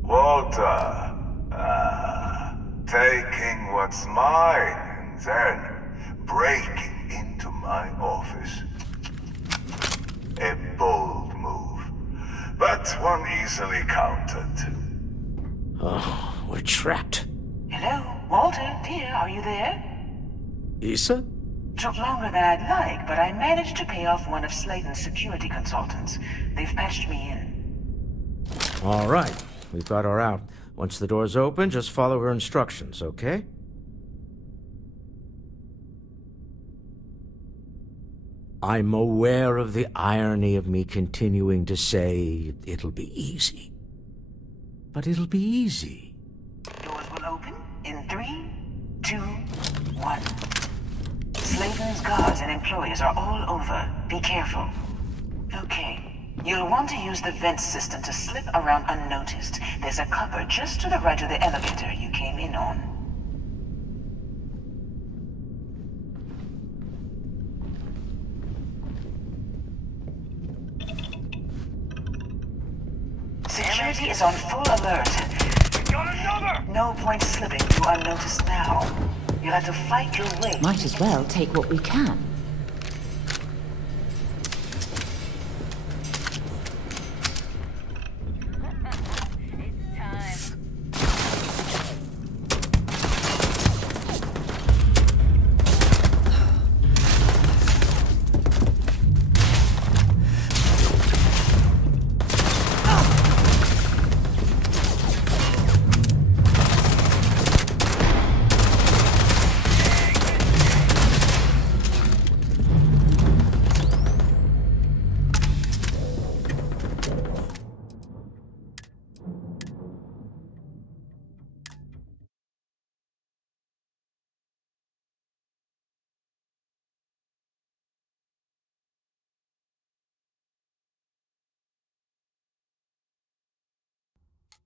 Walter. Taking what's mine and then breaking into my office. A bold move, but one easily countered. Oh, we're trapped. Hello, Walter, dear, are you there? Issa? Took longer than I'd like, but I managed to pay off one of Slayton's security consultants. They've patched me in. All right, we've got her out. Once the door's open, just follow her instructions, okay? I'm aware of the irony of me continuing to say it'll be easy. But it'll be easy. Doors will open in 3, 2, 1. Slayton's guards and employees are all over. Be careful. Okay. You'll want to use the vent system to slip around unnoticed. There's a cupboard just to the right of the elevator you came in on. Security is on full alert. Got another! No point slipping through unnoticed now. You'll have to fight your way. Might as well take what we can.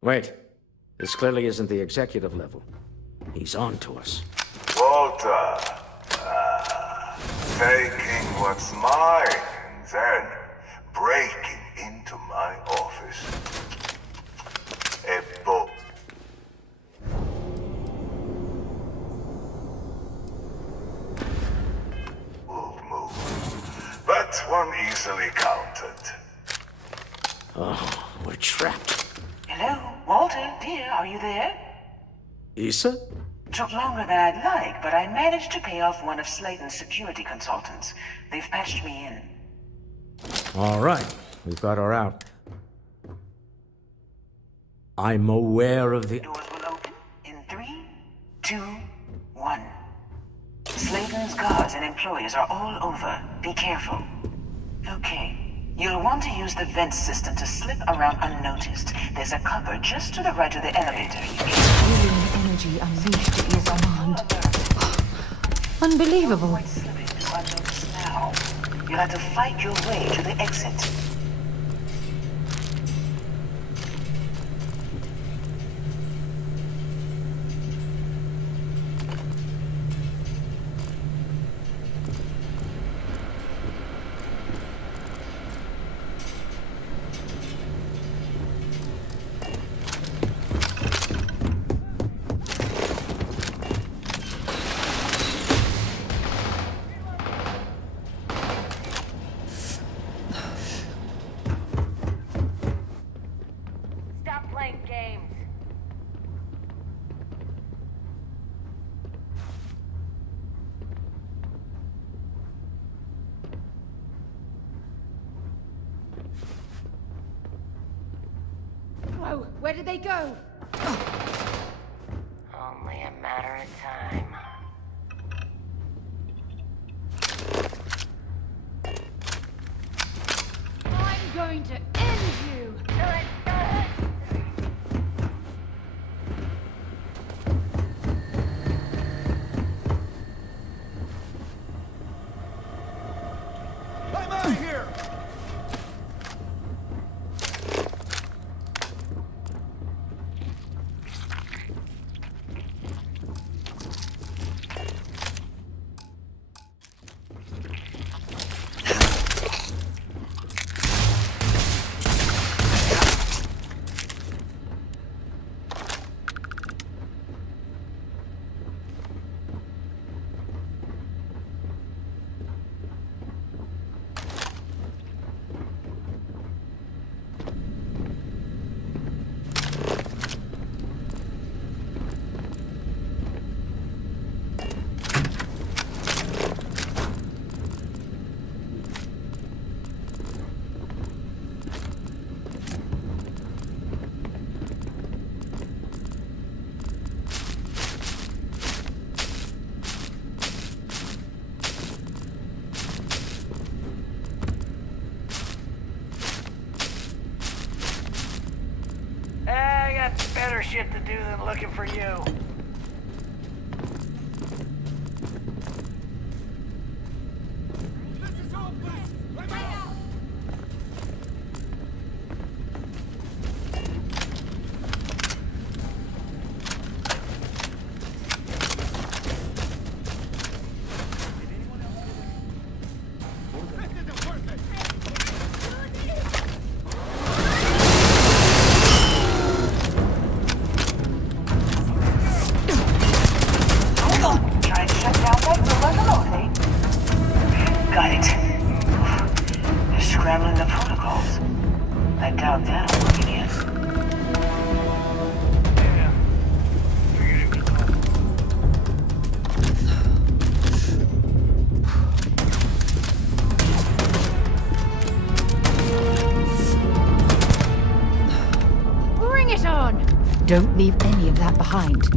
Wait. This clearly isn't the executive level. He's on to us. Walter. Taking what's mine and then breaking into my office. A bold move, but one easily countered. Oh, we're trapped. Hello, Walter, dear, are you there? Issa? Took longer than I'd like, but I managed to pay off one of Slayton's security consultants. They've patched me in. All right, we've got her out. I'm aware of the... Doors will open in 3, 2, 1. Slayton's guards and employees are all over. Be careful. Okay. You'll want to use the vent system to slip around unnoticed. There's a cupboard just to the right of the elevator. Healing energy unleashed at your command. Unbelievable. Now, you'll have to fight your way to the exit. Whoa, where did they go? Only a matter of time. I'm going to end you! I'm out of here! I got better shit to do than looking for you. Got it. They're scrambling the protocols. I doubt that'll work again. Bring it on! Don't leave any of that behind.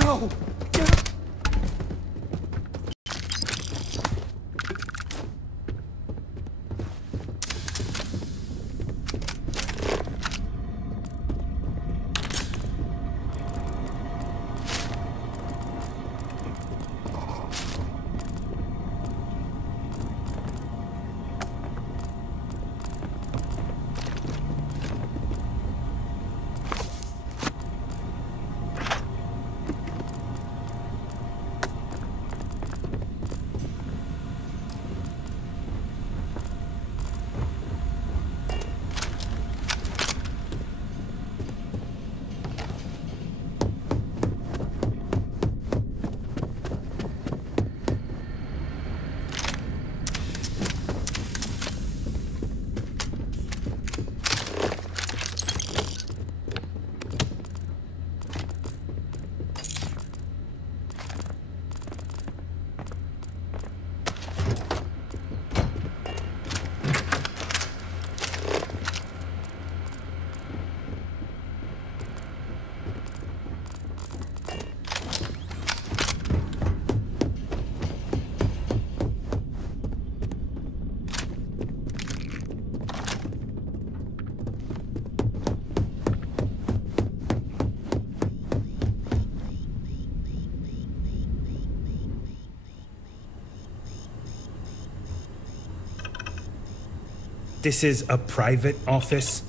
No! This is a private office?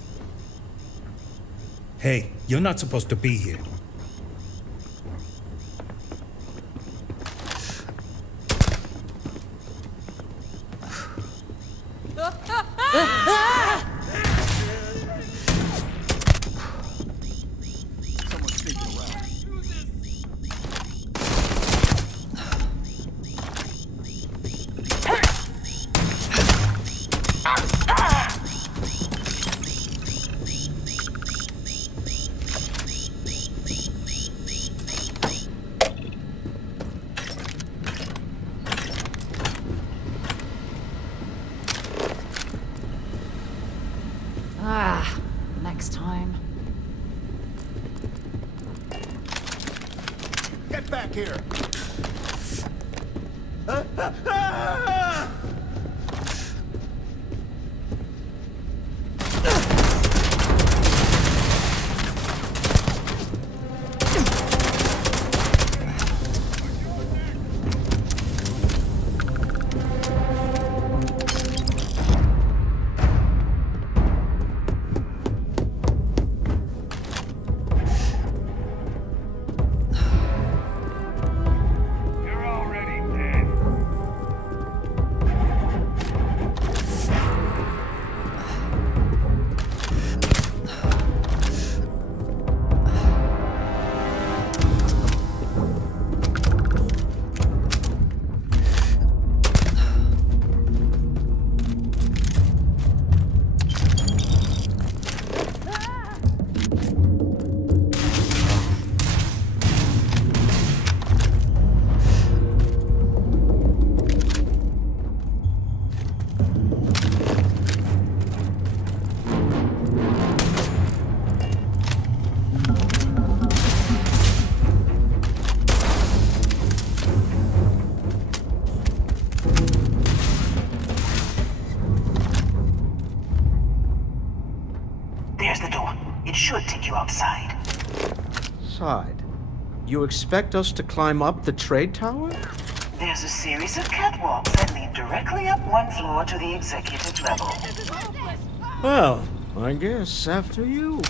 Hey, you're not supposed to be here. Next time. Get back here! There's the door. It should take you outside. Side? You expect us to climb up the trade tower? There's a series of catwalks that lead directly up one floor to the executive level. Well, I guess after you.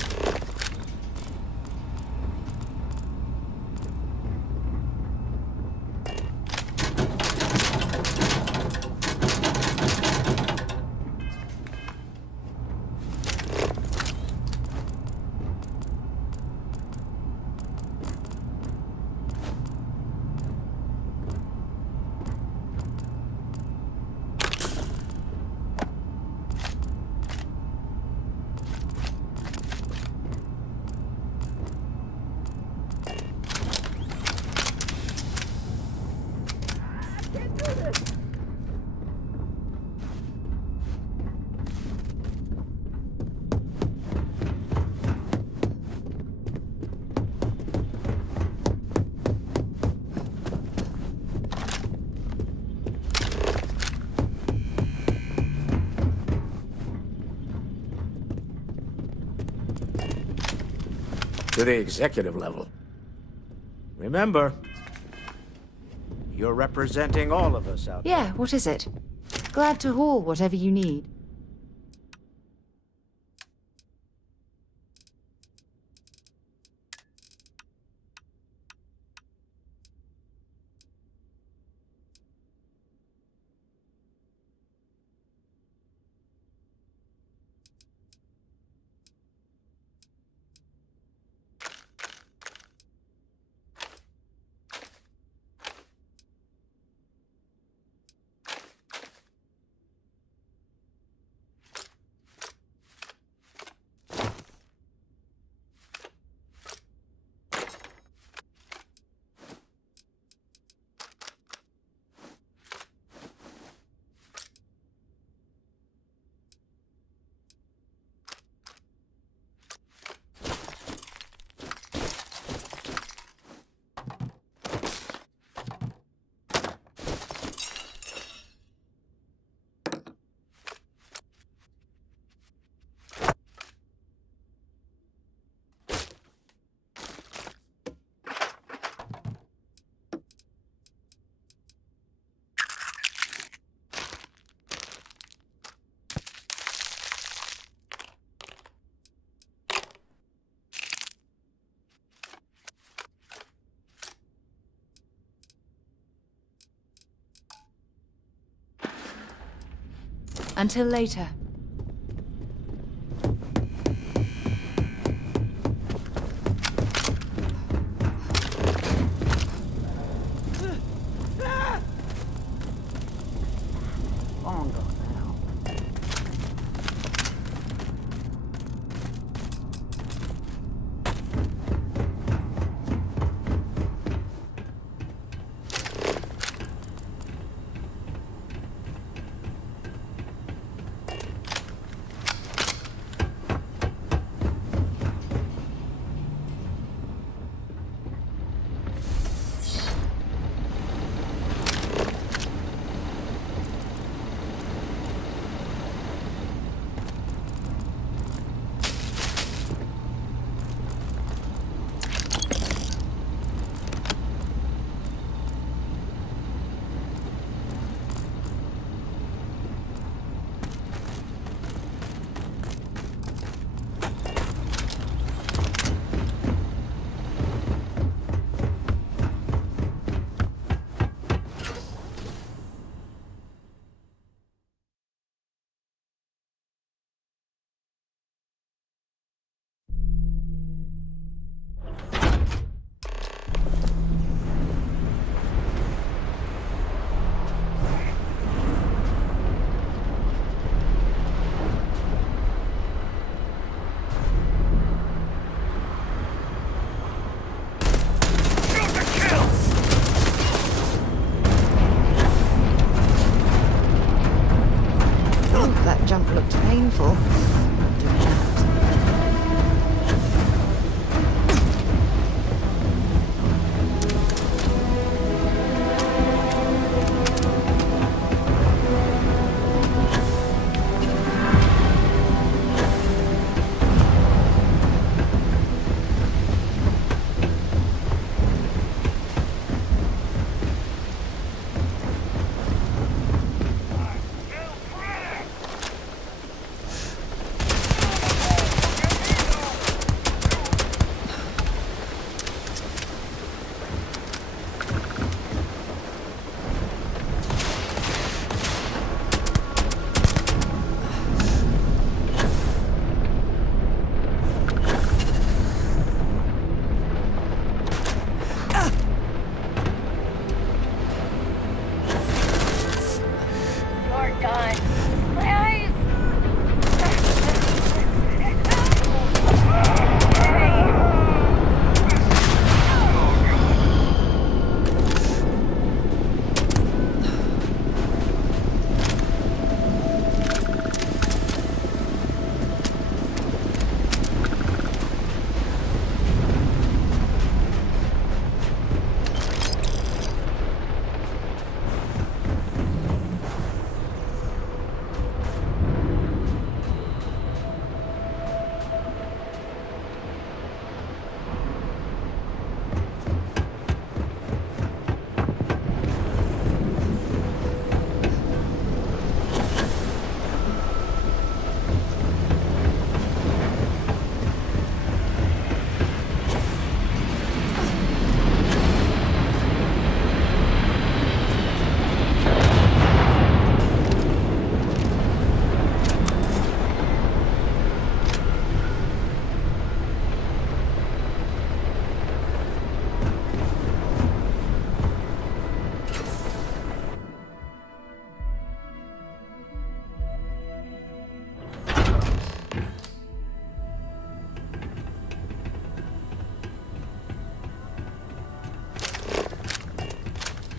To the executive level. Remember, you're representing all of us out there. Yeah, what is it? Glad to haul whatever you need. Until later. Jump looked painful. Not doing that.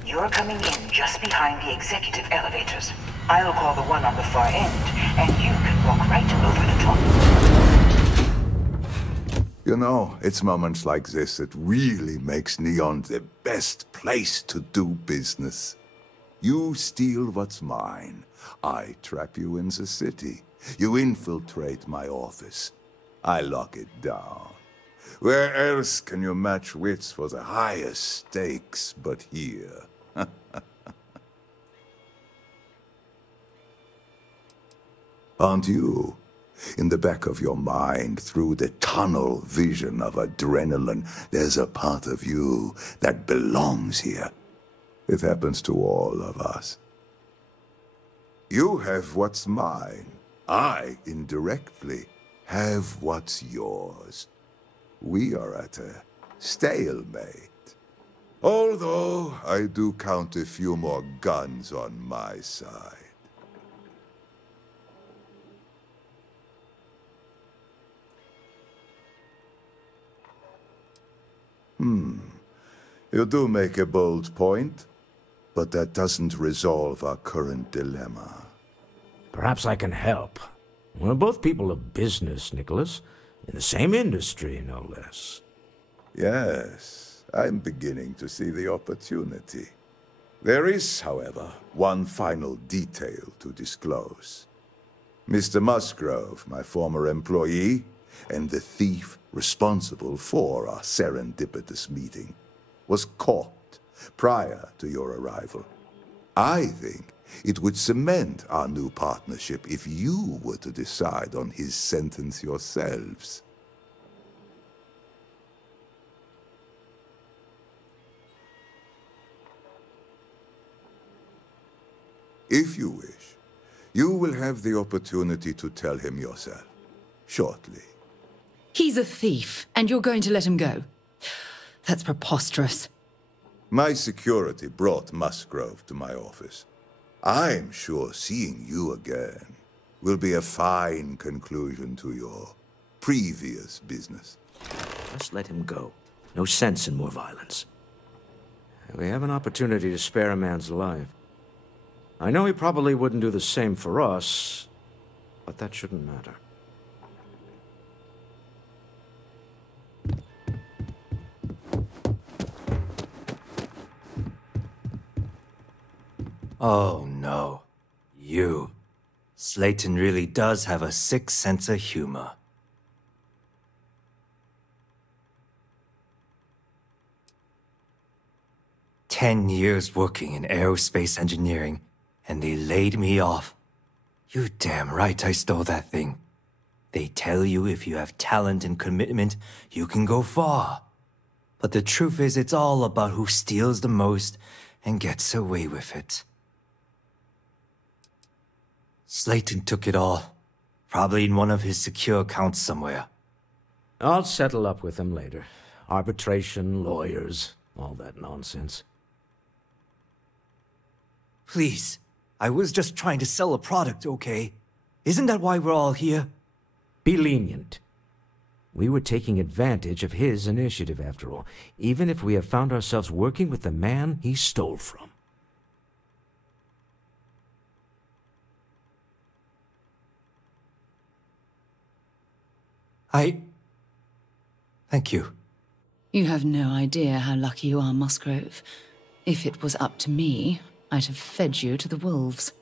You're coming in just behind the executive elevators. I'll call the one on the far end, and you can walk right over the top. You know, it's moments like this that really makes Neon the best place to do business. You steal what's mine. I trap you in the city. You infiltrate my office. I lock it down. Where else can you match wits for the highest stakes but here? Aren't you? In the back of your mind, through the tunnel vision of adrenaline, there's a part of you that belongs here. It happens to all of us. You have what's mine. I, indirectly, have what's yours. We are at a stalemate. Although, I do count a few more guns on my side. You do make a bold point, but that doesn't resolve our current dilemma. Perhaps I can help. We're both people of business, Nicholas. In the same industry, no less. Yes, I'm beginning to see the opportunity. There is, however, one final detail to disclose. Mr. Musgrove, my former employee, and the thief responsible for our serendipitous meeting, was caught prior to your arrival. I think it would cement our new partnership if you were to decide on his sentence yourselves. If you wish, you will have the opportunity to tell him yourself, shortly. He's a thief, and you're going to let him go? That's preposterous. My security brought Musgrove to my office. I'm sure seeing you again will be a fine conclusion to your previous business. Just let him go. No sense in more violence. We have an opportunity to spare a man's life. I know he probably wouldn't do the same for us, but that shouldn't matter. Oh no. You. Slayton really does have a sick sense of humor. "10 years working in aerospace engineering, and they laid me off. You damn right I stole that thing. They tell you if you have talent and commitment, you can go far. But the truth is, it's all about who steals the most and gets away with it. Slayton took it all. Probably in one of his secure accounts somewhere. I'll settle up with him later. Arbitration, lawyers, all that nonsense. Please, I was just trying to sell a product, okay? Isn't that why we're all here? Be lenient. We were taking advantage of his initiative, after all, even if we have found ourselves working with the man he stole from. Thank you. You have no idea how lucky you are, Musgrove. If it was up to me, I'd have fed you to the wolves.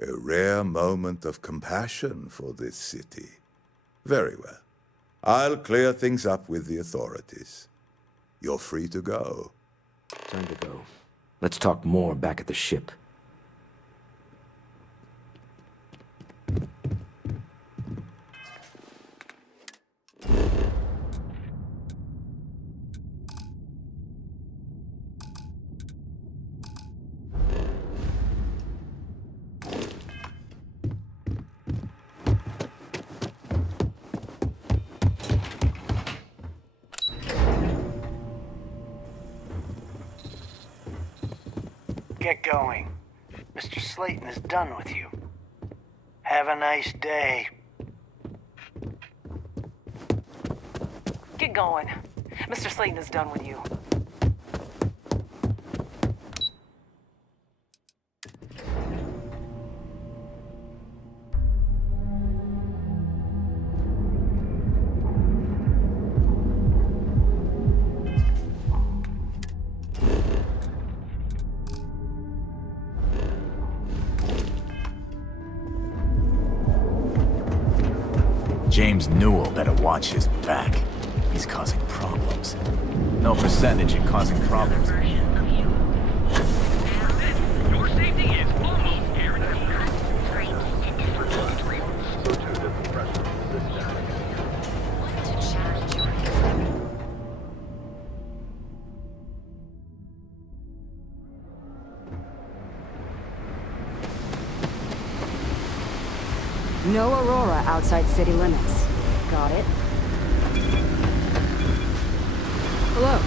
A rare moment of compassion for this city. Very well. I'll clear things up with the authorities. You're free to go. Time to go. Let's talk more back at the ship. Get going. Mr. Slayton is done with you. Have a nice day. Get going. Mr. Slayton is done with you. James Newell better watch his back. He's causing problems. No percentage in causing problems. Your safety is almost guaranteed. No Aurora outside city limits. Got it? Hello.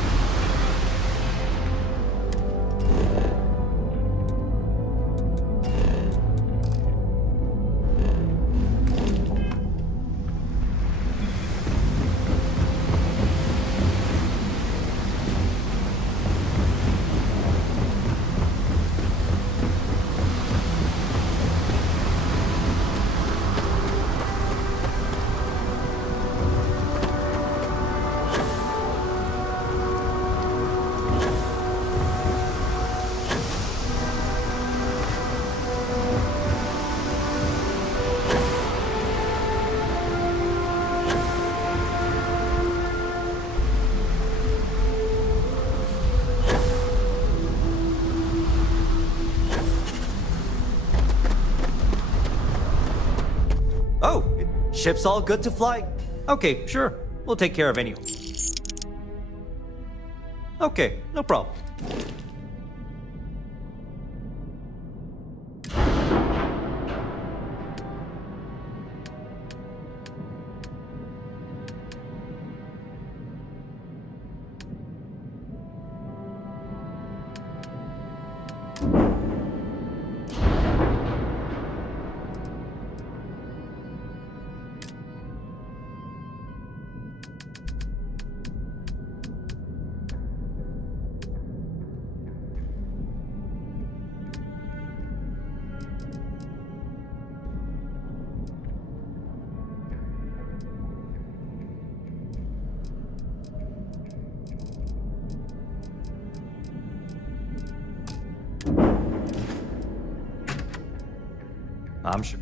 Oh, ship's all good to fly? Okay, sure. We'll take care of any. Okay, no problem. I'm sure.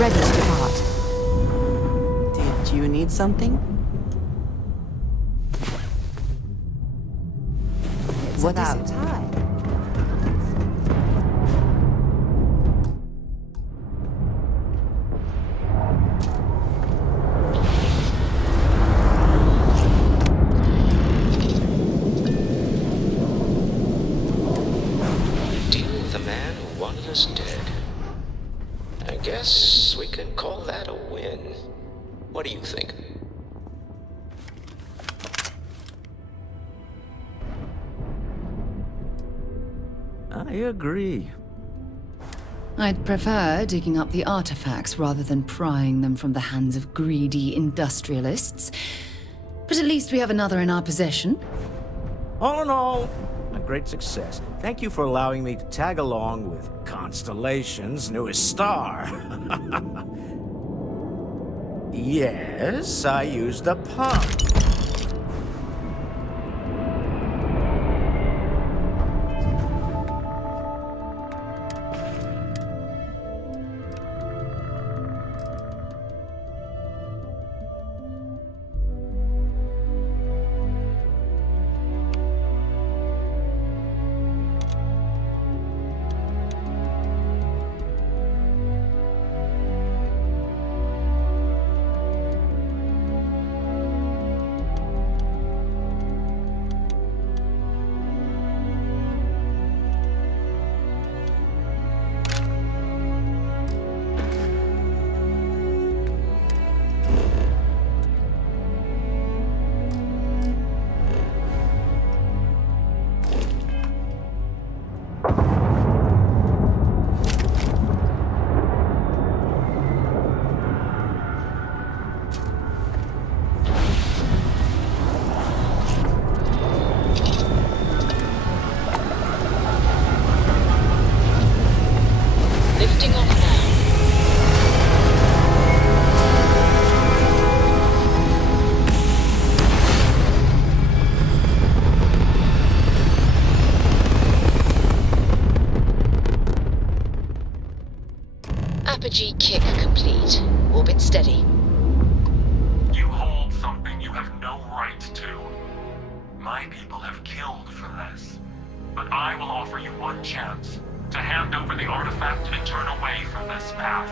Ready to depart. Did you need something? What is it? Deal with the man who wanted us dead. I guess we can call that a win. What do you think? I agree. I'd prefer digging up the artifacts rather than prying them from the hands of greedy industrialists. But at least we have another in our possession. All in all, a great success. Thank you for allowing me to tag along with Constellation's newest star. Yes, I used a pump. Apogee kick complete. Orbit steady. You hold something you have no right to. My people have killed for this. But I will offer you one chance to hand over the artifact and turn away from this path.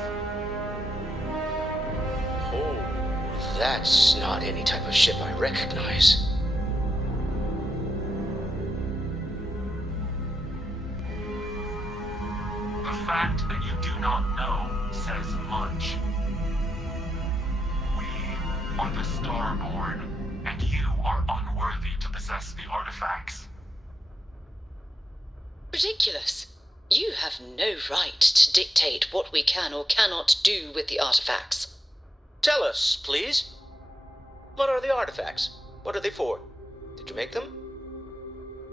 Oh, that's not any type of ship I recognize. The fact that you do not know says much. We are the Starborn, and you are unworthy to possess the artifacts. Ridiculous. You have no right to dictate what we can or cannot do with the artifacts. Tell us, please. What are the artifacts? What are they for? Did you make them?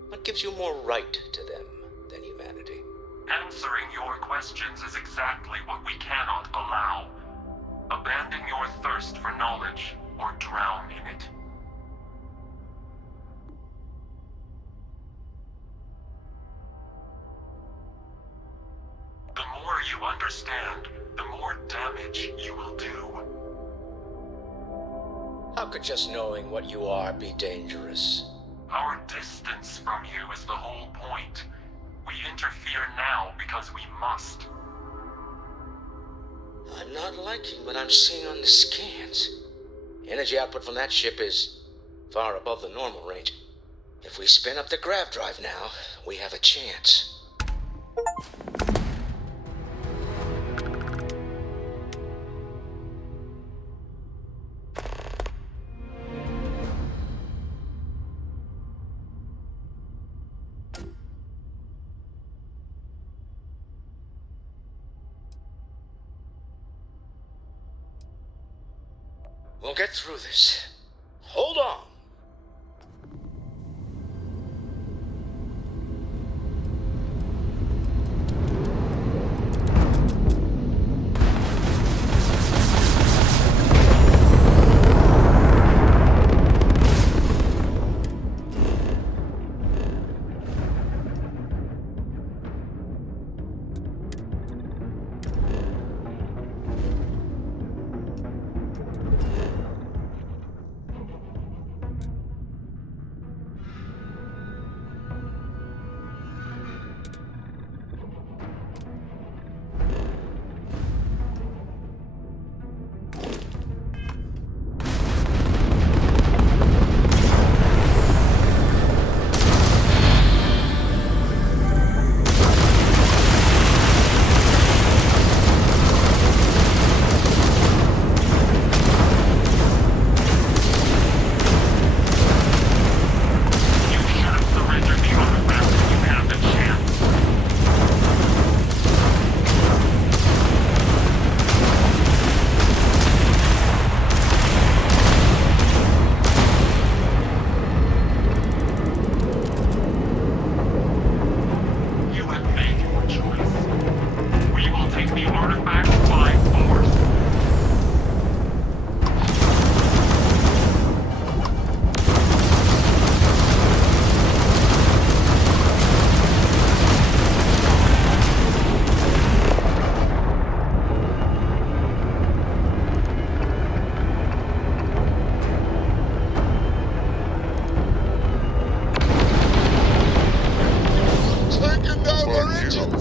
What gives you more right to them than humanity? Answering your questions is exactly what we cannot allow. Abandon your thirst for knowledge, or drown in it. The more you understand, the more damage you will do. How could just knowing what you are be dangerous? Our distance from you is the whole point. We interfere now because we must. I'm not liking what I'm seeing on the scans. Energy output from that ship is far above the normal range. If we spin up the grav drive now, we have a chance. We'll get through this. Hold on.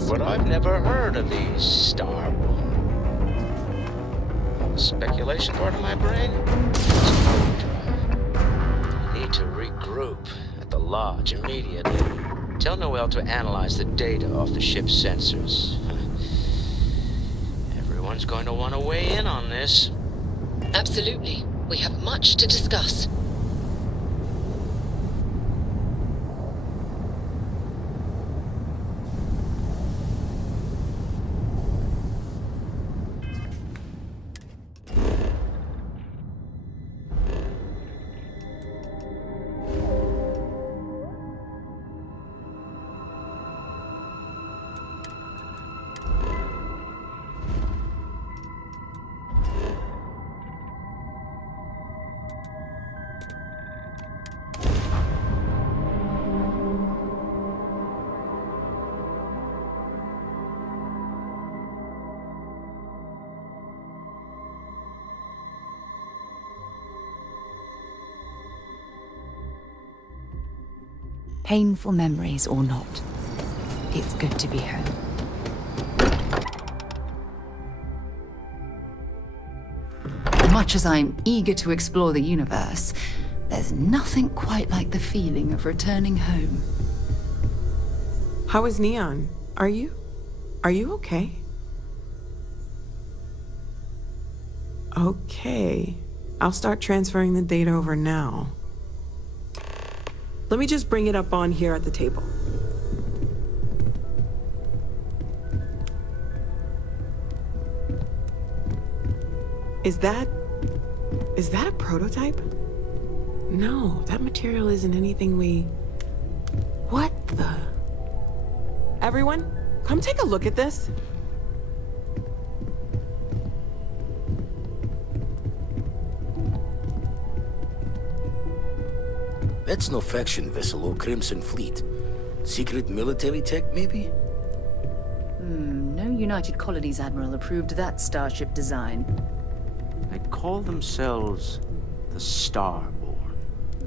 But I've never heard of these Starborn. Speculation part of my brain? Need to regroup at the lodge immediately. Tell Noel to analyze the data off the ship's sensors. Everyone's going to want to weigh in on this. Absolutely. We have much to discuss. Painful memories or not, it's good to be home. Much as I'm eager to explore the universe, there's nothing quite like the feeling of returning home. How is Neon? Are you okay? Okay. I'll start transferring the data over now. Let me just bring it up on here at the table. Is that a prototype? No, that material isn't anything we... What the... Everyone, come take a look at this. That's no faction vessel or Crimson Fleet. Secret military tech, maybe? No United Colonies Admiral approved that starship design. They call themselves the Starborn.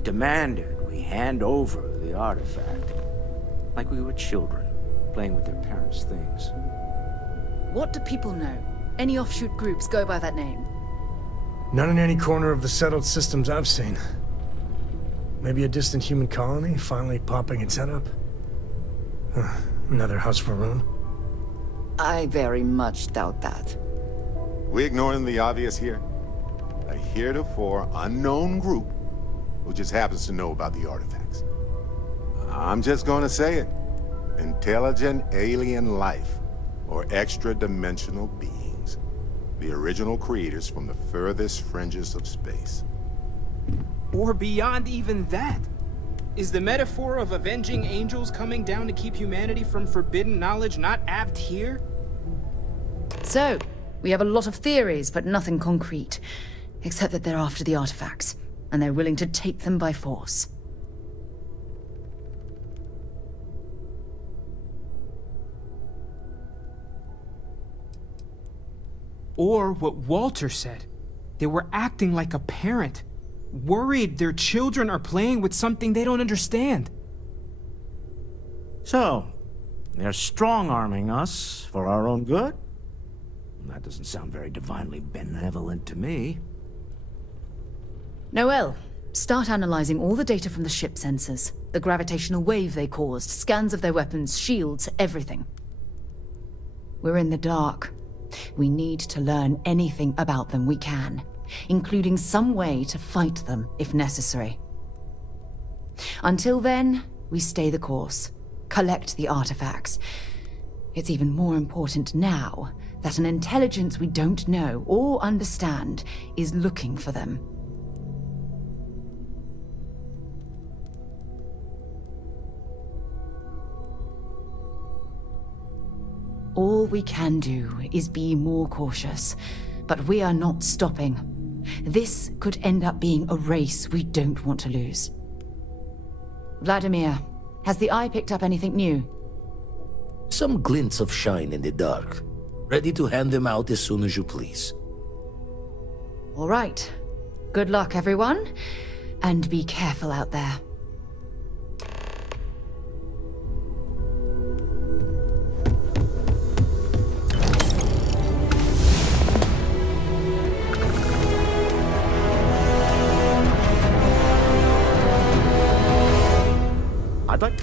Demanded we hand over the artifact. Like we were children, playing with their parents' things. What do people know? Any offshoot groups go by that name? None in any corner of the settled systems I've seen. Maybe a distant human colony finally popping its head up? Another house for Rune? I very much doubt that. We ignoring the obvious here? A heretofore unknown group who just happens to know about the artifacts. I'm just gonna say it. Intelligent alien life, or extra-dimensional beings. The original creators from the furthest fringes of space. Or beyond even that. Is the metaphor of avenging angels coming down to keep humanity from forbidden knowledge not apt here? So, we have a lot of theories, but nothing concrete. Except that they're after the artifacts, and they're willing to take them by force. Or what Walter said. They were acting like a parent. Worried their children are playing with something they don't understand. So, they're strong-arming us for our own good? That doesn't sound very divinely benevolent to me. Noel, start analyzing all the data from the ship sensors. The gravitational wave they caused, scans of their weapons, shields, everything. We're in the dark. We need to learn anything about them we can, including some way to fight them if necessary. Until then, we stay the course, collect the artifacts. It's even more important now that an intelligence we don't know or understand is looking for them. All we can do is be more cautious, but we are not stopping. This could end up being a race we don't want to lose. Vladimir, has the Eye picked up anything new? Some glints of shine in the dark. Ready to hand them out as soon as you please. All right. Good luck, everyone. And be careful out there. I'd like...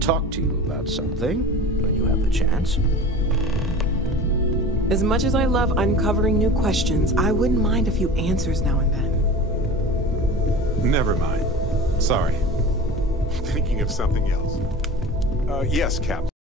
talk to you about something when you have the chance. As much as I love uncovering new questions, I wouldn't mind a few answers now and then. Never mind. Sorry. Thinking of something else. Yes, Captain.